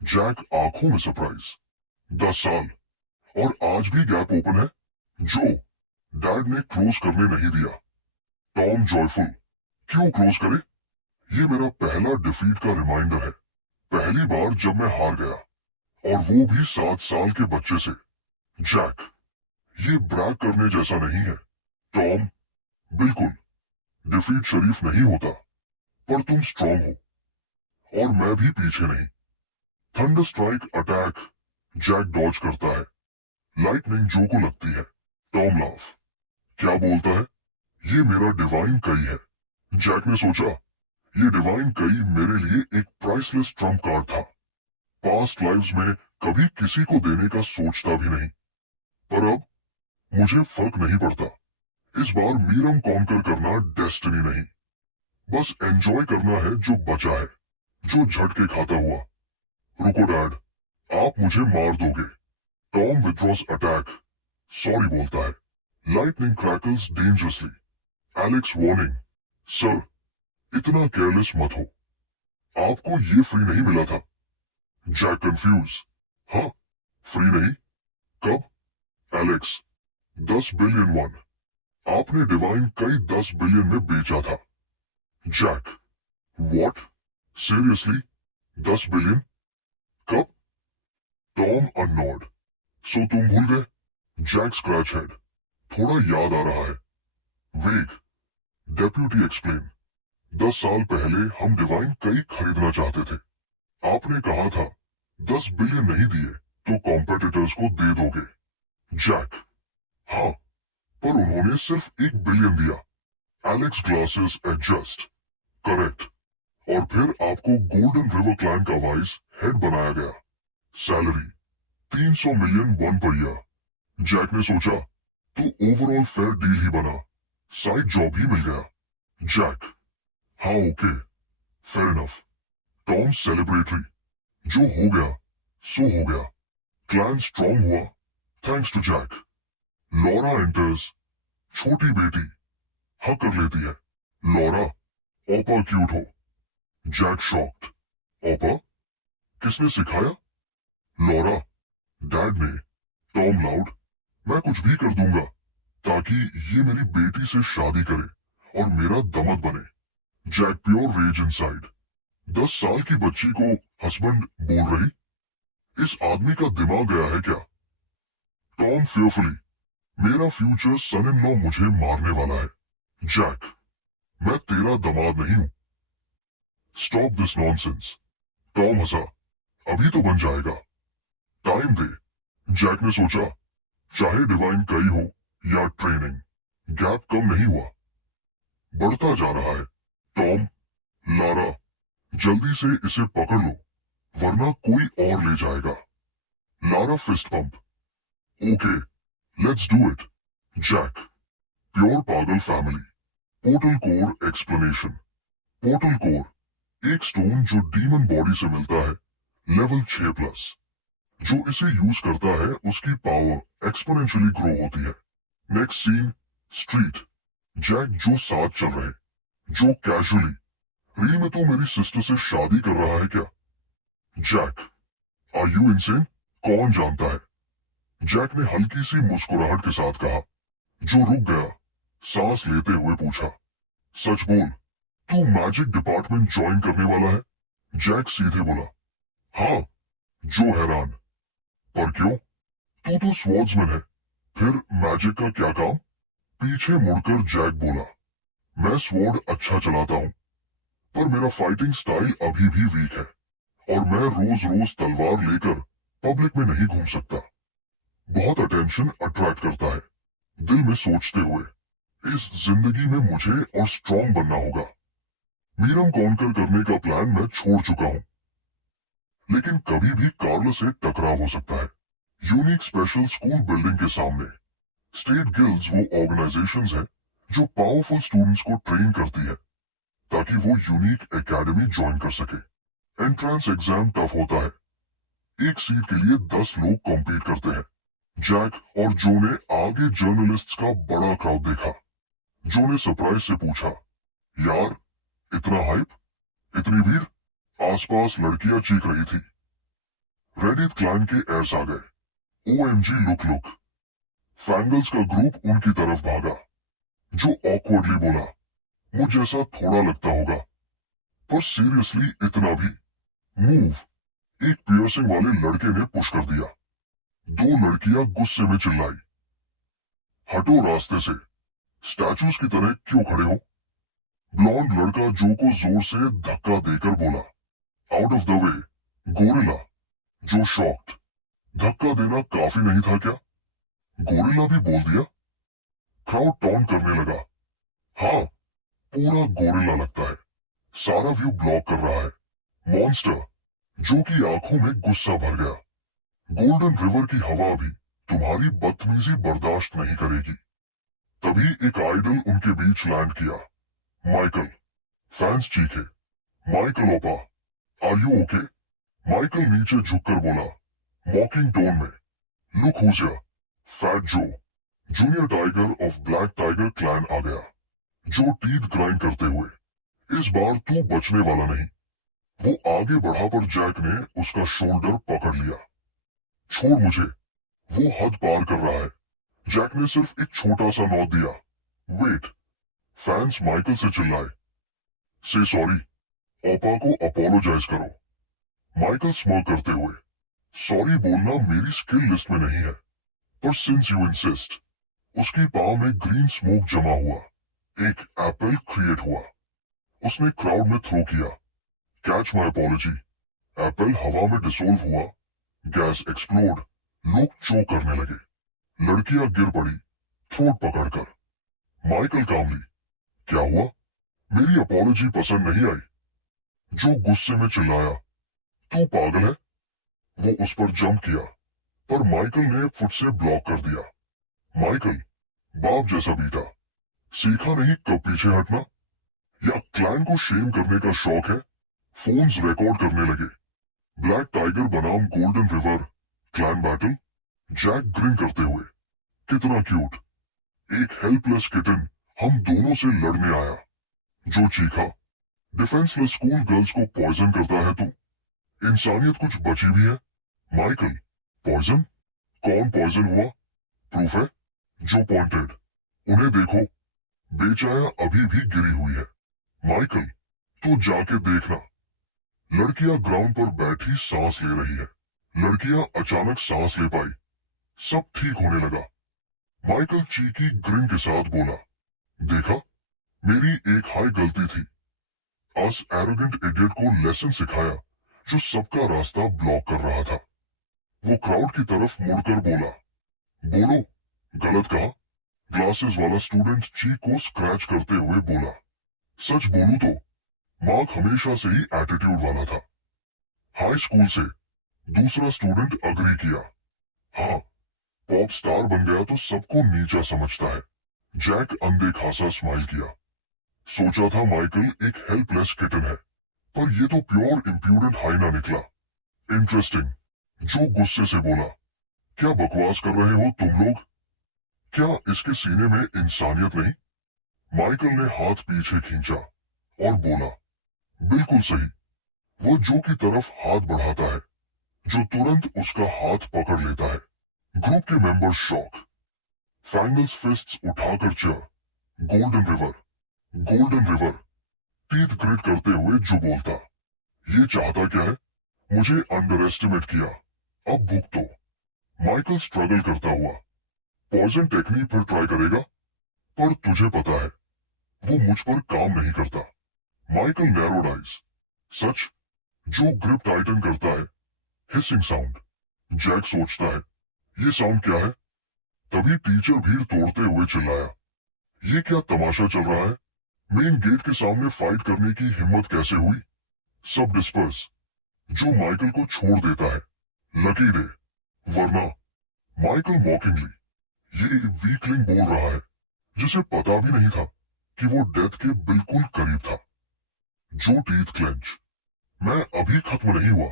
जैक आंखों में सरप्राइज। 10 साल, और आज भी गैप ओपन है? जो डैड ने क्लोज करने नहीं दिया। टॉम जॉयफुल, क्यों क्लोज करे? ये मेरा पहला डिफीट का रिमाइंडर है। पहली बार जब मैं हार गया, और वो भी 7 साल के बच्चे से। जैक, ये ब्रैग करने जैसा नहीं है। टॉम, बिल्कुल, डिफीट शरीफ नहीं होता, पर तुम स्ट्रांग हो, और मैं भी पीछे नहीं। Thunder strike attack, Jack dodge करता है। लाइटनिंग जो को लगती है। टॉम लाफ, क्या बोलता है? ये मेरा डिवाइन कई है। जैक ने सोचा, ये डिवाइन कई मेरे लिए एक प्राइसलेस ट्रम्प कार्ड था। पास्ट लाइव्स में कभी किसी को देने का सोचता भी नहीं, पर अब मुझे फर्क नहीं पड़ता। इस बार मीरम कॉन्कर करना डेस्टिनी नहीं, बस एंजॉय करना है जो बचा है, जो झटके खाता हुआ। रुको डैड, आप मुझे मार दोगे। टॉम विथड्रॉस अटैक, सॉरी बोलता है। Lightning crackles dangerously. Alex warning, sir, इतना केयरलेस मत हो, आपको ये फ्री नहीं मिला था। जैक कंफ्यूज, हाँ, फ्री नहीं? कब? Alex, 10 billion won. आपने डिवाइन कई 10 बिलियन में बेचा था। Jack, what? सीरियसली? 10 बिलियन? कब? टॉम अननॉड, सो तुम भूल गए? जैक स्क्रैच हेड, थोड़ा याद आ रहा है। वेग, डेप्यूटी एक्सप्लेन, 10 साल पहले हम डिवाइन कई खरीदना चाहते थे। आपने कहा था 10 बिलियन नहीं दिए तो कॉम्पिटिटर्स को दे दोगे। जैक, हाँ, पर उन्होंने सिर्फ 1 बिलियन दिया। Alex glasses adjust, correct. और फिर आपको गोल्डन रिवर क्लैन का वाइस हेड बनाया गया। Salary 300 million won per year. Jack ने सोचा, तो ओवरऑल फेयर डील ही बना, साइड जॉब ही मिल गया। जैक, हाँ okay, fair enough. Tom celebratory, जो हो गया सो हो गया। क्लैन स्ट्रांग हुआ thanks to Jack. Laura enters, छोटी बेटी हाँ कर लेती है। लॉरा, ओपा क्यूट हो। जैक शॉक्ड, ओपा? किसने सिखाया? लॉरा, डैड ने। टॉम लाउड, मैं कुछ भी कर दूंगा ताकि ये मेरी बेटी से शादी करे और मेरा दमद बने। जैक प्योर रेज इनसाइड, 10 साल की बच्ची को हस्बैंड बोल रही? इस आदमी का दिमाग गया है क्या? टॉम फेयरफुली, मेरा फ्यूचर सन इन लॉ मुझे मारने वाला है। जैक, मैं तेरा दमाद नहीं हूं। Stop this nonsense. टॉम हंसा, अभी तो बन जाएगा, टाइम दे। जैक ने सोचा, चाहे डिवाइन कई हो या ट्रेनिंग, गैप कम नहीं हुआ, बढ़ता जा रहा है। टॉम, लारा, जल्दी से इसे पकड़ लो वरना कोई और ले जाएगा। Lara fist pump. Okay, let's do it. Jack, pure पागल family. Portal core explanation. Portal core, एक स्टोन जो डीमन बॉडी से मिलता है, लेवल 6+। जो इसे यूज करता है उसकी पावर एक्सपोनेंशियली ग्रो होती है। Next scene, street. जैक जो साथ चल रहे, जो कैजुअली, रील में तो मेरी सिस्टर से शादी कर रहा है क्या? Jack, are you insane? कौन जानता है? जैक ने हल्की सी मुस्कुराहट के साथ कहा, जो रुक गया। सांस लेते हुए पूछा, सच बोल, तू मैजिक डिपार्टमेंट ज्वाइन करने वाला है? जैक सीधे बोला, हाँ। जो हैरान, पर क्यों? तू तो स्वॉर्ड्समैन है, फिर मैजिक का क्या काम? पीछे मुड़कर जैक बोला, मैं स्वॉर्ड अच्छा चलाता हूं, पर मेरा फाइटिंग स्टाइल अभी भी वीक है और मैं रोज रोज तलवार लेकर पब्लिक में नहीं घूम सकता। बहुत अटेंशन अट्रैक्ट करता है। दिल में सोचते हुए, इस जिंदगी में मुझे और स्ट्रॉन्ग बनना होगा। मीरम कॉन्कर करने का प्लान मैं छोड़ चुका हूं, लेकिन कभी भी कार्ल से टकराव हो सकता है। यूनिक स्पेशल स्कूल बिल्डिंग के सामने। स्टेट गिल्ड्स वो ऑर्गेनाइजेशंस हैं जो पावरफुल स्टूडेंट्स को ट्रेन करती है ताकि वो यूनिक एकेडमी ज्वाइन कर सके। एंट्रेंस एग्जाम टफ होता है, एक सीट के लिए 10 लोग कॉम्पीट करते हैं। जैक और जो ने आगे जर्नलिस्ट्स का बड़ा क्राउड देखा। जो ने सरप्राइज से पूछा, यार इतना हाइप, इतनी भीड़? आसपास लड़कियां चीख रही थी। रेडिट क्लान के एड्स आ गए, OMG लुक। फैंगल्स का ग्रुप उनकी तरफ भागा। जो ऑकवर्डली बोला, मुझ जैसा थोड़ा लगता होगा, पर सीरियसली इतना भी? मूव। एक पियर्सिंग वाले लड़के ने पुश कर दिया। 2 लड़कियां गुस्से में चिल्लाई, हटो रास्ते से, स्टैचूज की तरह क्यों खड़े हो? ब्लॉन्ड लड़का जो को जोर से धक्का देकर बोला, out of the way, gorilla. जो शॉक्ड, धक्का देना काफी नहीं था क्या? गोरिल्ला भी बोल दिया। क्राउड टॉन्ट करने लगा, हाँ, पूरा गोरिल्ला लगता है, सारा व्यू ब्लॉक कर रहा है। मॉन्स्टर। जो की आंखों में गुस्सा भर गया, गोल्डन रिवर की हवा भी तुम्हारी बदतमीजी बर्दाश्त नहीं करेगी। तभी एक आइडल उनके बीच लैंड किया, माइकल। फैंस चीखे, माइकल ओपा, आर यू ओके? माइकल नीचे झुककर बोला, मॉकिंग टोन में, look who's here, fat Joe. Junior tiger of black tiger clan आ गया। जो टीथ ग्राइंड करते हुए, इस बार तू बचने वाला नहीं। वो आगे बढ़ा पर जैक ने उसका शोल्डर पकड़ लिया। छोड़ मुझे, वो हद पार कर रहा है। जैक ने सिर्फ एक छोटा सा नॉट दिया। वेट। फैंस माइकल से चिल्लाए, से सॉरी, ओपा को अपोलोजाइज करो। माइकल स्मर्क करते हुए, सॉरी बोलना मेरी स्किल लिस्ट में नहीं है, पर सिंस यू इंसिस्ट। उसकी पाव में ग्रीन स्मोक जमा हुआ, एक एप्पल क्रिएट हुआ। उसने क्राउड में थ्रो किया, कैच माई अपॉलॉजी। एप्पल हवा में डिसोल्व हुआ, गैस एक्सप्लोड, लोग चोक करने लगे। लड़कियां गिर पड़ी, थ्रोट पकड़कर। माइकल कामली, क्या हुआ? मेरी अपॉलॉजी पसंद नहीं आई? जो गुस्से में चिल्लाया, तू पागल है? वो उस पर जंप किया, पर माइकल ने फुट से ब्लॉक कर दिया। माइकल, बाप जैसा बेटा, सीखा नहीं कब पीछे हटना? या क्लैन को शेम करने का शौक है? फोन्स रिकॉर्ड करने लगे। ब्लैक टाइगर बनाम golden river, clan battle. Jack grin करते हुए, कितना क्यूट, एक हेल्पलेस किटन हम दोनों से लड़ने आया। जो चीखा, डिफेंसलेस स्कूल गर्ल्स को पॉइजन करता है तू? इंसानियत कुछ बची भी है? Michael, poison? कौन पॉइजन हुआ? प्रूफ है? जो पॉइंटेड, उन्हें देखो, बेचाया अभी भी गिरी हुई है। माइकल, तू जाके देखना। लड़कियां ग्राउंड पर बैठी सांस ले रही है। लड़कियां अचानक सांस ले पाई, सब ठीक होने लगा। माइकल चीकी ग्रिन के साथ बोला, देखा, मेरी एक हाई गलती थी। अस एरोगेंट इडियट को लेसन सिखाया जो सबका रास्ता ब्लॉक कर रहा था। वो क्राउड की तरफ मुड़कर बोला, बोलो, गलत कहा? ग्लासेस वाला स्टूडेंट चीक को स्क्रैच करते हुए बोला, सच बोलूं तो मार्क हमेशा से ही एटीट्यूड वाला था। हाई स्कूल से दूसरा स्टूडेंट अग्री किया, हाँ, पॉप स्टार बन गया तो सबको नीचा समझता है। जैक अनदेखा स्माइल किया। सोचा था माइकल एक हेल्पलेस किटन है, पर ये तो प्योर इंप्यूडेंट हाइना निकला। इंटरेस्टिंग। जो गुस्से से बोला, क्या बकवास कर रहे हो तुम लोग? क्या इसके सीने में इंसानियत नहीं? माइकल ने हाथ पीछे खींचा और बोला, बिल्कुल सही। वो जो की तरफ हाथ बढ़ाता है, जो तुरंत उसका हाथ पकड़ लेता है। ग्रुप के मेंबर शॉक। फाइनल्स फिस्ट्स उठाकर chair. Golden river, golden river. Teeth grit करते हुए जो बोलता, ये चाहता क्या है? मुझे अंडर एस्टिमेट किया, अब भुगतो। माइकल स्ट्रगल करता हुआ, पॉइजन टेक्निक फिर ट्राई करेगा? पर तुझे पता है वो मुझ पर काम नहीं करता। Michael narrowed eyes. सच? जो ग्रिप टाइटन करता है, हिसिंग साउंड। जैक सोचता है, ये साउंड क्या है? तभी टीचर भीड़ तोड़ते हुए चिल्लाया, ये क्या तमाशा चल रहा है? मेन गेट के सामने फाइट करने की हिम्मत कैसे हुई? सब डिस्पर्स। जो माइकल को छोड़ देता है, लकी डे, वरना। माइकल मॉकिंगली, ये वीकलिंग बोल रहा है, जिसे पता भी नहीं था कि वो डेथ के बिल्कुल करीब था। जो टीथ क्लेंच, मैं अभी खत्म नहीं हुआ।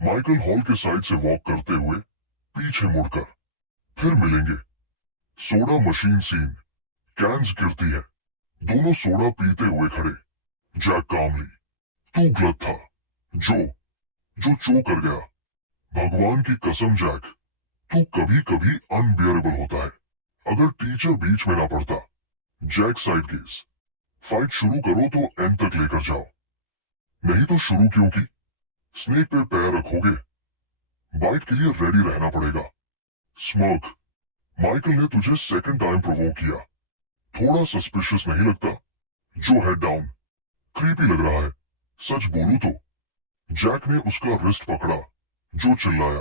माइकल हॉल के साइड से वॉक करते हुए पीछे मुड़कर, फिर मिलेंगे। Soda machine scene. कैंस गिरती है, दोनों सोडा पीते हुए खड़े। जैक कामली, तू गलत था। जो जो चो कर गया। भगवान की कसम जैक, तू कभी कभी अनबियरेबल होता है। अगर टीचर बीच में ना पड़ता। Jack side guess. फाइट शुरू करो तो एंड तक लेकर जाओ, नहीं तो शुरू क्यों की? स्नेक पे पैर रखोगे? बाइट के लिए रेडी रहना पड़ेगा। स्मर्क। माइकल ने तुझे सेकंड टाइम प्रोवोक किया, थोड़ा सस्पिशियस नहीं लगता? जो हेड डाउन, क्रीपी लग रहा है। सच बोलूं तो। जैक ने उसका रिस्ट पकड़ा। जो चिल्लाया,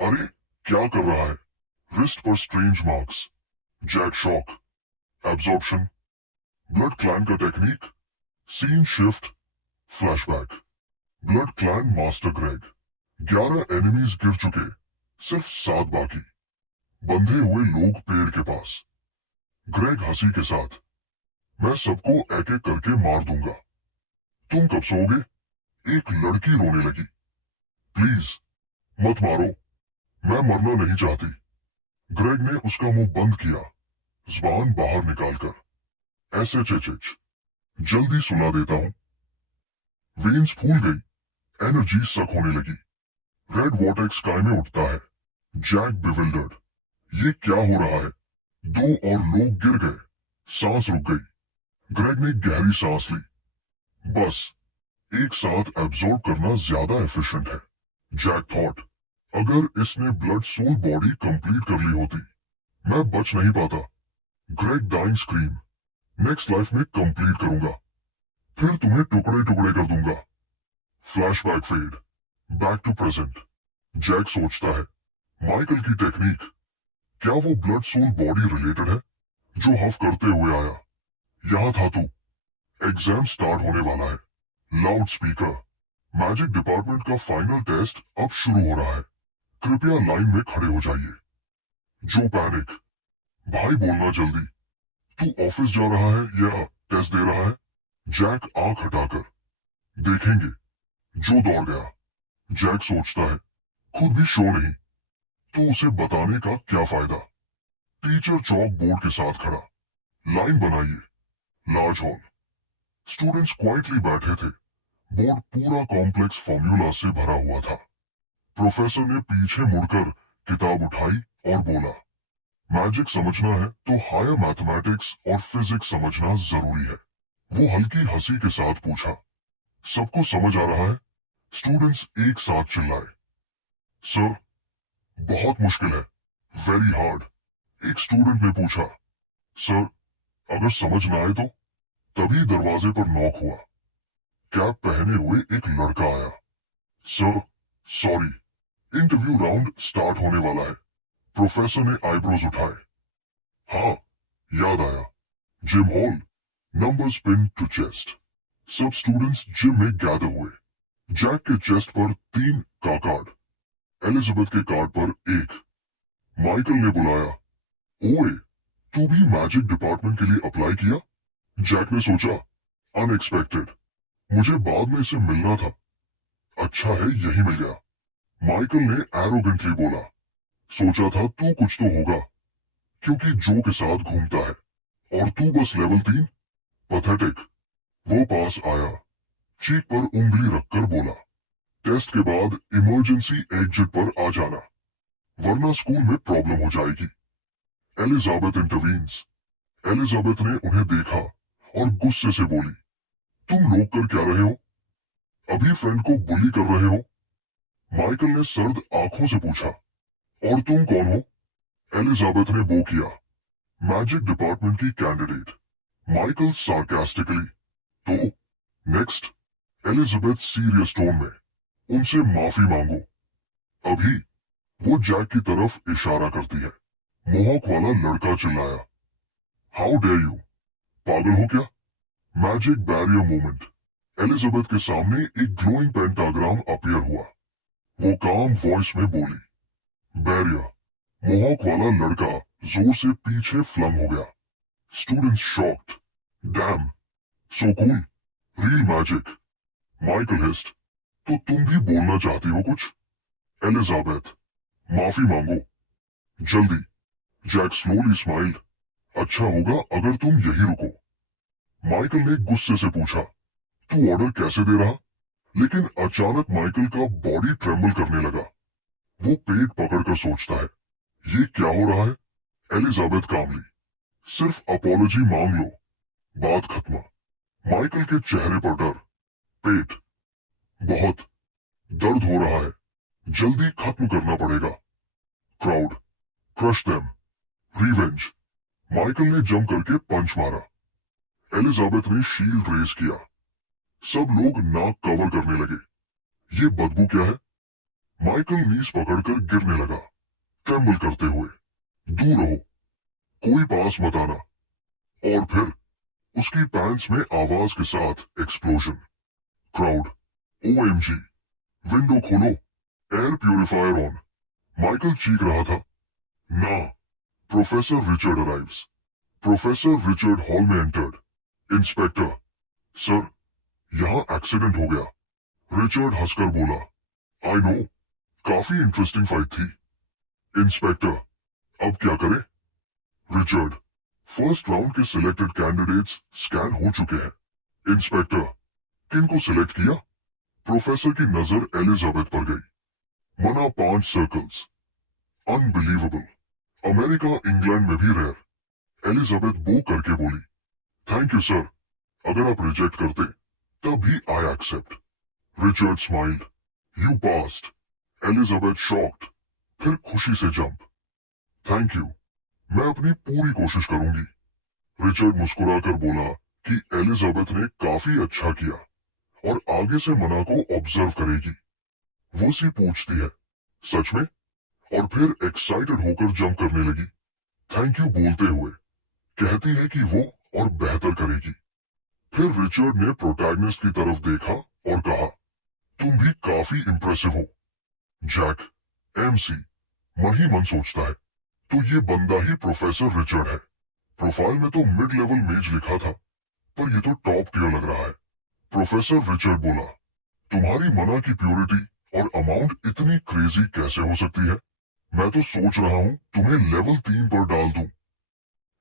अरे क्या कर रहा है? रिस्ट पर strange marks. Jack shock. Absorption. Blood clan का technique. Scene shift. Flashback. Blood clan master Greg. 11 enemies गिर चुके, सिर्फ 7 बाकी। बंधे हुए लोग पेड़ के पास। ग्रेग हंसी के साथ, मैं सबको एक एक करके मार दूंगा। तुम कब सोओगे? एक लड़की रोने लगी। प्लीज मत मारो, मैं मरना नहीं चाहती। ग्रेग ने उसका मुंह बंद किया, जुबान बाहर निकालकर, एसएचएचएच, जल्दी सुला देता हूं। वेन्स फूल गई, एनर्जी सक होने लगी। रेड वॉटेक्स स्काई में उठता है। जैक बिविल्डर्ड, ये क्या हो रहा है? 2 और लोग गिर गए, सांस रुक गई। ग्रेग ने गहरी सांस ली। बस एक साथ एब्जॉर्ब करना ज्यादा एफिशिएंट है। जैक थॉट, अगर इसने ब्लड सोल बॉडी कंप्लीट कर ली होती, मैं बच नहीं पाता। Greg dying scream, next life में कंप्लीट करूंगा, फिर तुम्हें टुकड़े टुकड़े कर दूंगा। Flashback fade, back to present. Jack सोचता है, माइकल की टेक्निक, क्या वो ब्लड सोल बॉडी रिलेटेड है? जो हफ करते हुए आया, यहां था तू। एग्जाम स्टार्ट होने वाला है। लाउड स्पीकर, मैजिक डिपार्टमेंट का फाइनल टेस्ट अब शुरू हो रहा है, कृपया लाइन में खड़े हो जाइए। जो पैनिक, भाई बोलना जल्दी, तू ऑफिस जा रहा है या टेस्ट दे रहा है? जैक आंख हटाकर, देखेंगे। जो दौड़ गया। जैक सोचता है, खुद भी शो नहीं, तो उसे बताने का क्या फायदा? टीचर चौक बोर्ड के साथ खड़ा, लाइन बनाइए। लार्ज हॉल, स्टूडेंट्स क्वाइटली बैठे थे। बोर्ड पूरा कॉम्प्लेक्स फॉर्मूला से भरा हुआ था। प्रोफेसर ने पीछे मुड़कर किताब उठाई और बोला, मैजिक समझना है तो हायर मैथमेटिक्स और फिजिक्स समझना जरूरी है। वो हल्की हंसी के साथ पूछा, सबको समझ आ रहा है? स्टूडेंट्स एक साथ चिल्लाए, सर बहुत मुश्किल है, वेरी हार्ड। एक स्टूडेंट ने पूछा, सर अगर समझ ना आए तो? तभी दरवाजे पर नॉक हुआ। कैप पहने हुए एक लड़का आया। Sir sorry, interview round start होने वाला है। प्रोफेसर ने आईब्रोज उठाए। हाँ, याद आया। Gym hall, numbers pin to chest. सब स्टूडेंट्स जिम में गैदर हुए। जैक के चेस्ट पर 3 का कार्ड, एलिजाबेथ के कार्ड पर 1। माइकल ने बुलाया, ओए, तू भी मैजिक डिपार्टमेंट के लिए अप्लाई किया? जैक ने सोचा, अनएक्सपेक्टेड, मुझे बाद में इसे मिलना था। अच्छा है यही मिल गया। माइकल ने एरोगेंटली बोला, सोचा था तू कुछ तो होगा, क्योंकि जो के साथ घूमता है, और तू बस लेवल 3। पैथेटिक। वो पास आया, चीक पर उंगली रखकर बोला, टेस्ट के बाद इमरजेंसी एग्जिट पर आ जाना, वरना स्कूल में प्रॉब्लम हो जाएगी। Elizabeth intervenes. एलिजाबेथ ने उन्हें देखा और गुस्से से बोली, तुम लोग कर क्या रहे हो? अभी फ्रेंड को बुली कर रहे हो? माइकल ने सर्द आंखों से पूछा, और तुम कौन हो? एलिजाबेथ ने वो किया, मैजिक डिपार्टमेंट की कैंडिडेट। माइकल सार्कास्टिकली, तो नेक्स्ट। एलिजाबेथ सीरियस टोन में, उनसे माफी मांगो। अभी। वो जैक की तरफ इशारा करती है। मोहॉक वाला लड़का चिल्लाया, हाउ डेयर यू, पागल हो क्या? Magic barrier moment. एलिजाबेथ के सामने एक ग्लोइंग पेंटाग्राम अपीयर हुआ। वो काम वॉइस में बोली, बैरियर। मोहॉक वाला लड़का जोर से पीछे फ्लंग हो गया। Students shocked. Damn, so cool, real magic. Michael hissed, तो तुम भी बोलना चाहती हो कुछ? एलिजाबेथ, माफी मांगो, जल्दी। जैक स्लोली स्माइल्ड, अच्छा होगा अगर तुम यही रुको। माइकल ने गुस्से से पूछा, तू ऑर्डर कैसे दे रहा? लेकिन अचानक माइकल का बॉडी ट्रेम्बल करने लगा। वो पेट पकड़कर सोचता है, ये क्या हो रहा है? एलिजाबेथ कामली, सिर्फ अपॉलॉजी मांग लो, बात खत्म। माइकल के चेहरे पर डर। पेट, बहुत दर्द हो रहा है, जल्दी खत्म करना पड़ेगा। Crowd, crush them, revenge. Michael ने जंप करके पंच मारा। एलिजाबेथ ने शील्ड रेस किया। सब लोग नाक कवर करने लगे। ये बदबू क्या है? माइकल नीज पकड़कर गिरने लगा, ट्रेम्बल करते हुए, दूर रहो, कोई पास मत आना। और फिर उसकी पैंट्स में आवाज के साथ एक्सप्लोजन। क्राउड, ओएमजी, विंडो खोलो, एयर प्यूरिफायर ऑन। माइकल चीख रहा था, ना। Professor Richard arrives. Professor Richard hall में एंटर्ड। इंस्पेक्टर, सर, यहां एक्सीडेंट हो गया। रिचर्ड हंसकर बोला, आई नो, काफी इंटरेस्टिंग फाइट थी। इंस्पेक्टर, अब क्या करें? रिचर्ड, फर्स्ट राउंड के सिलेक्टेड कैंडिडेट्स स्कैन हो चुके हैं। इंस्पेक्टर, किन को सिलेक्ट किया? प्रोफेसर की नजर एलिजाबेथ पर गई। मना 5 सर्कल्स। अनबिलीवेबल। अमेरिका इंग्लैंड में भी रेयर। एलिजाबेथ बो करके बोली, थैंक यू सर, अगर आप रिजेक्ट करते तब भी I accept. Richard smiled, you passed. Elizabeth shocked, फिर खुशी से जंप। थैंक यू, मैं अपनी पूरी कोशिश करूंगी। रिचर्ड मुस्कुराकर बोला कि एलिजाबेथ ने काफी अच्छा किया और आगे से मना को ऑब्जर्व करेगी। वो सी पूछती है, सच में? और फिर एक्साइटेड होकर जंप करने लगी, थैंक यू बोलते हुए। कहती है कि वो और बेहतर करेगी। फिर रिचर्ड ने प्रोटैगनिस्ट की तरफ देखा और कहा, तुम भी काफी इंप्रेसिव हो। जैक, एमसी, मन ही मन सोचता है, तो ये बंदा ही प्रोफेसर रिचर्ड है। प्रोफाइल में तो मिड लेवल मेज लिखा था, पर ये तो टॉप टियर लग रहा है। प्रोफेसर रिचर्ड बोला, तुम्हारी मना की प्योरिटी और अमाउंट इतनी क्रेजी कैसे हो सकती है? मैं तो सोच रहा हूं तुम्हें लेवल 3 पर डाल दूं।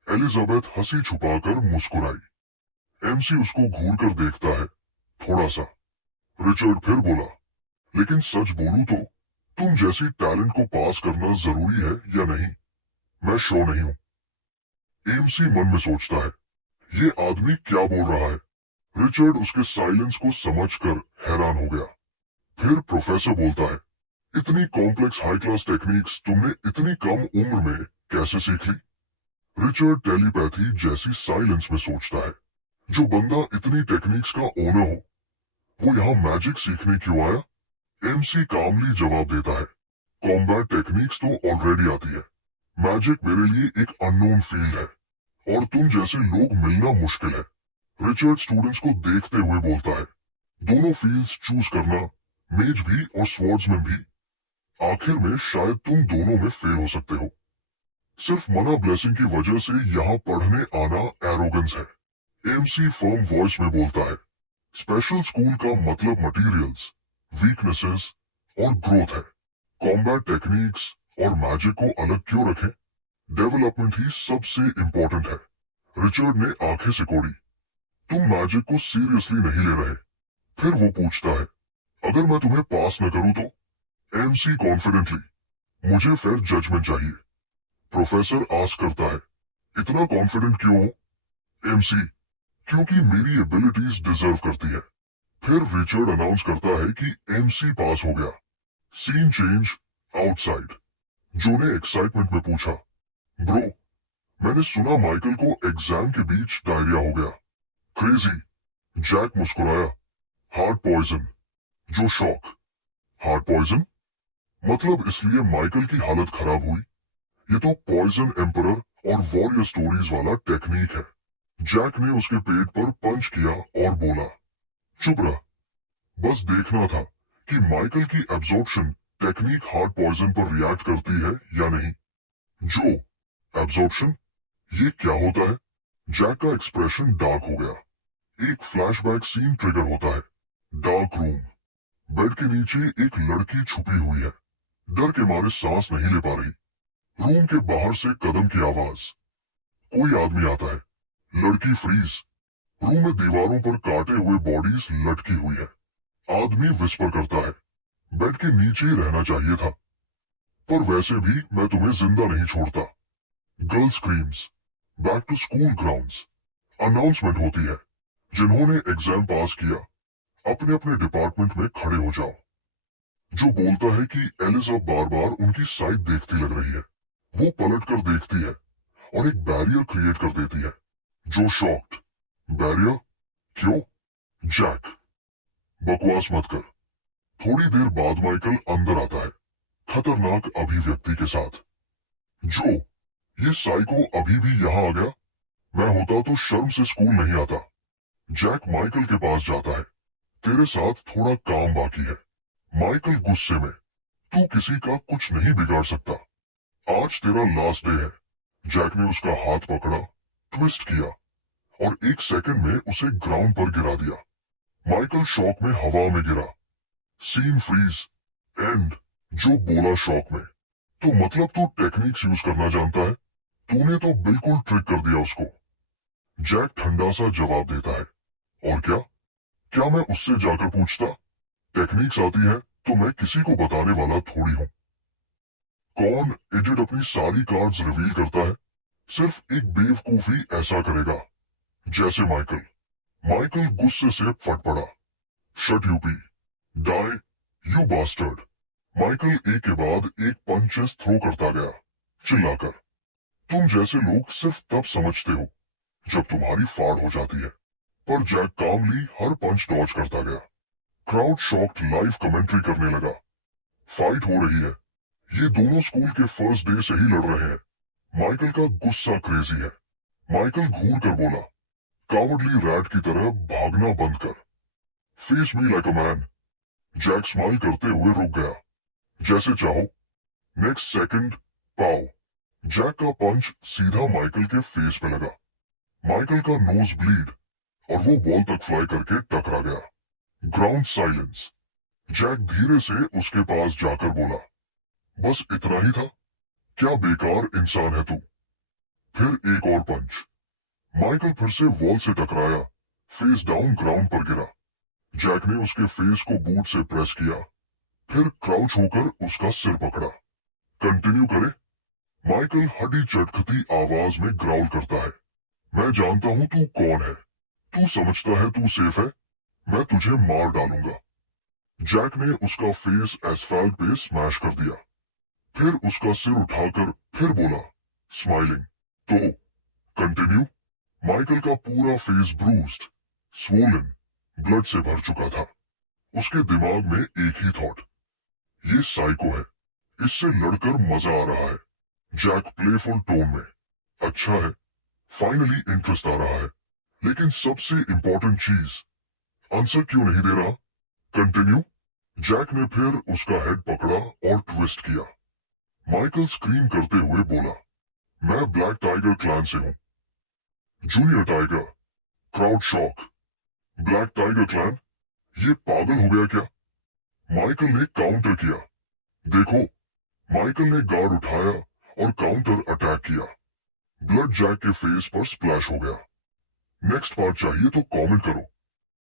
एलिजाबेथ हंसी छुपाकर मुस्कुराई। एमसी उसको घूर कर देखता है, थोड़ा सा। रिचर्ड फिर बोला, लेकिन सच बोलूं तो तुम जैसी टैलेंट को पास करना जरूरी है या नहीं, मैं श्योर नहीं हूं। एमसी मन में सोचता है, ये आदमी क्या बोल रहा है? रिचर्ड उसके साइलेंस को समझकर हैरान हो गया। फिर प्रोफेसर बोलता है, इतनी कॉम्प्लेक्स हाई क्लास टेक्निक्स तुमने इतनी कम उम्र में कैसे सीख ली? रिचर्ड टेलीपैथी जैसी साइलेंस में सोचता है, जो बंदा इतनी टेक्निक्स का ओनर हो, वो यहाँ मैजिक सीखने क्यों आया? एमसी कामली जवाब देता है, कॉम्बैट टेक्निक्स तो ऑलरेडी आती है, मैजिक मेरे लिए एक अननोन फील्ड है और तुम जैसे लोग मिलना मुश्किल है। रिचर्ड स्टूडेंट्स को देखते हुए बोलता है, दोनों फील्ड्स चूज करना, मेज भी और स्वॉर्ड्समैन भी। आखिर में शायद तुम दोनों में फेल हो सकते हो। सिर्फ मना ब्लेसिंग की वजह से यहाँ पढ़ने आना एरोगेंस है। एमसी फर्म वॉइस में बोलता है, स्पेशल स्कूल का मतलब मटेरियल्स, वीकनेसेस और ग्रोथ है। कॉम्बैट टेक्निक्स और मैजिक को अलग क्यों रखें? डेवलपमेंट ही सबसे इंपॉर्टेंट है। रिचर्ड ने आंखें सिकोड़ी। तुम मैजिक को सीरियसली नहीं ले रहे। फिर वो पूछता है, अगर मैं तुम्हें पास न करूं तो? एमसी कॉन्फिडेंटली, मुझे फेयर जजमेंट चाहिए। प्रोफेसर आस्क करता है, इतना कॉन्फिडेंट क्यों? एमसी, क्योंकि मेरी एबिलिटीज डिजर्व करती है। फिर रिचर्ड अनाउंस करता है कि एमसी पास हो गया। Scene change outside. जो ने एक्साइटमेंट में पूछा, ब्रो, मैंने सुना माइकल को एग्जाम के बीच डायरिया हो गया। क्रेजी। जैक मुस्कुराया। Heart poison. Joe shock. Heart poison? मतलब इसलिए माइकल की हालत खराब हुई? ये तो पॉइजन एम्परर और वॉरियर स्टोरीज वाला टेक्निक है। जैक ने उसके पेट पर पंच किया और बोला, चुप रह। बस देखना था कि माइकल की एब्जॉर्प्शन टेक्निक हार्ट पॉइजन पर रिएक्ट करती है या नहीं। जो एब्जॉर्प्शन, ये क्या होता है? जैक का एक्सप्रेशन डार्क हो गया। एक फ्लैशबैक सीन ट्रिगर होता है। Dark room. बेड के नीचे एक लड़की छुपी हुई है। डर के मारे सांस नहीं ले पा रही। रूम के बाहर से कदम की आवाज। कोई आदमी आता है। लड़की फ्रीज। रूम में दीवारों पर काटे हुए बॉडीज लटकी हुई है। आदमी विस्पर करता है, बेड के नीचे ही रहना चाहिए था, पर वैसे भी मैं तुम्हें जिंदा नहीं छोड़ता। Girl screams. Back to school grounds. Announcement होती है, जिन्होंने एग्जाम पास किया अपने अपने डिपार्टमेंट में खड़े हो जाओ। जो बोलता है कि एलिजा बार बार उनकी साइड देखती लग रही है। वो पलट कर देखती है और एक बैरियर क्रिएट कर देती है। जो शॉक्ड। बैरियर? क्यों? जैक, बकवास मत कर। थोड़ी देर बाद माइकल अंदर आता है, खतरनाक अभिव्यक्ति के साथ। जो, ये साइको अभी भी यहाँ आ गया? मैं होता तो शर्म से स्कूल नहीं आता। जैक माइकल के पास जाता है, तेरे साथ थोड़ा काम बाकी है। माइकल गुस्से में, तू किसी का कुछ नहीं बिगाड़ सकता। आज तेरा लास्ट डे है। जैक ने उसका हाथ पकड़ा, ट्विस्ट किया और एक सेकंड में उसे ग्राउंड पर गिरा दिया। माइकल शॉक में हवा में गिरा। Scene freeze. एंड। जो बोला शॉक में, तो मतलब तू टेक्निक्स यूज करना जानता है? तूने तो बिल्कुल ट्रिक कर दिया उसको। जैक ठंडा सा जवाब देता है, और क्या? क्या मैं उससे जाकर पूछता? टेक्निक्स आती है तो मैं किसी को बताने वाला थोड़ी हूं। कौन इडियट अपनी सारी कार्ड्स रिवील करता है? सिर्फ एक बेवकूफी ऐसा करेगा, जैसे माइकल। माइकल गुस्से से फट पड़ा। Shut up. Die, you bastard. Michael एक के बाद एक पंचेस थ्रो करता गया, चिल्लाकर। तुम जैसे लोग सिर्फ तब समझते हो जब तुम्हारी फाड़ हो जाती है। पर जैक कामली हर पंच डॉज करता गया। क्राउड शॉक्ड लाइव कमेंट्री करने लगा। फाइट हो रही है। ये दोनों स्कूल के फर्स्ट डे से ही लड़ रहे हैं। माइकल का गुस्सा क्रेजी है। माइकल घूर कर बोला, कावर्डली रैट की तरह भागना बंद कर। Face me like a man. Jack smile करते हुए रुक गया। जैसे चाहो। नेक्स्ट सेकंड, पाव। जैक का पंच सीधा माइकल के फेस पे लगा। माइकल का नोज ब्लीड और वो वॉल तक फ्लाई करके टकरा गया। Ground silence. जैक धीरे से उसके पास जाकर बोला, बस इतना ही था? क्या बेकार इंसान है तू। फिर एक और पंच। माइकल फिर से वॉल से टकराया, फेस डाउन ग्राउंड पर गिरा। जैक ने उसके फेस को बूट से प्रेस किया, फिर क्राउच होकर उसका सिर पकड़ा। कंटिन्यू करे। माइकल हड्डी चटखती आवाज में ग्राउल करता है, मैं जानता हूं तू कौन है। तू समझता है तू सेफ है? मैं तुझे मार डालूंगा। जैक ने उसका फेस एसफाल्ट पे स्मैश कर दिया, फिर उसका सिर उठाकर फिर बोला, स्माइलिंग, तो कंटिन्यू। माइकल का पूरा फेस ब्रूस्ड, स्वोलन, ब्लड से भर चुका था। उसके दिमाग में एक ही थॉट, ये साइको है, इससे लड़कर मजा आ रहा है। जैक प्लेफुल टोन में, अच्छा है, फाइनली इंटरेस्ट आ रहा है, लेकिन सबसे इंपॉर्टेंट चीज, आंसर क्यों नहीं दे रहा? कंटिन्यू। जैक ने फिर उसका हेड पकड़ा और ट्विस्ट किया। माइकल स्क्रीम करते हुए बोला, मैं ब्लैक टाइगर क्लैन से हूं। Junior tiger, crowd shock. Black tiger clan, ये पागल हो गया क्या? माइकल ने काउंटर किया। देखो, माइकल ने गार्ड उठाया और काउंटर अटैक किया। ब्लड जैक के फेस पर स्प्लैश हो गया। नेक्स्ट पार्ट चाहिए तो कमेंट करो।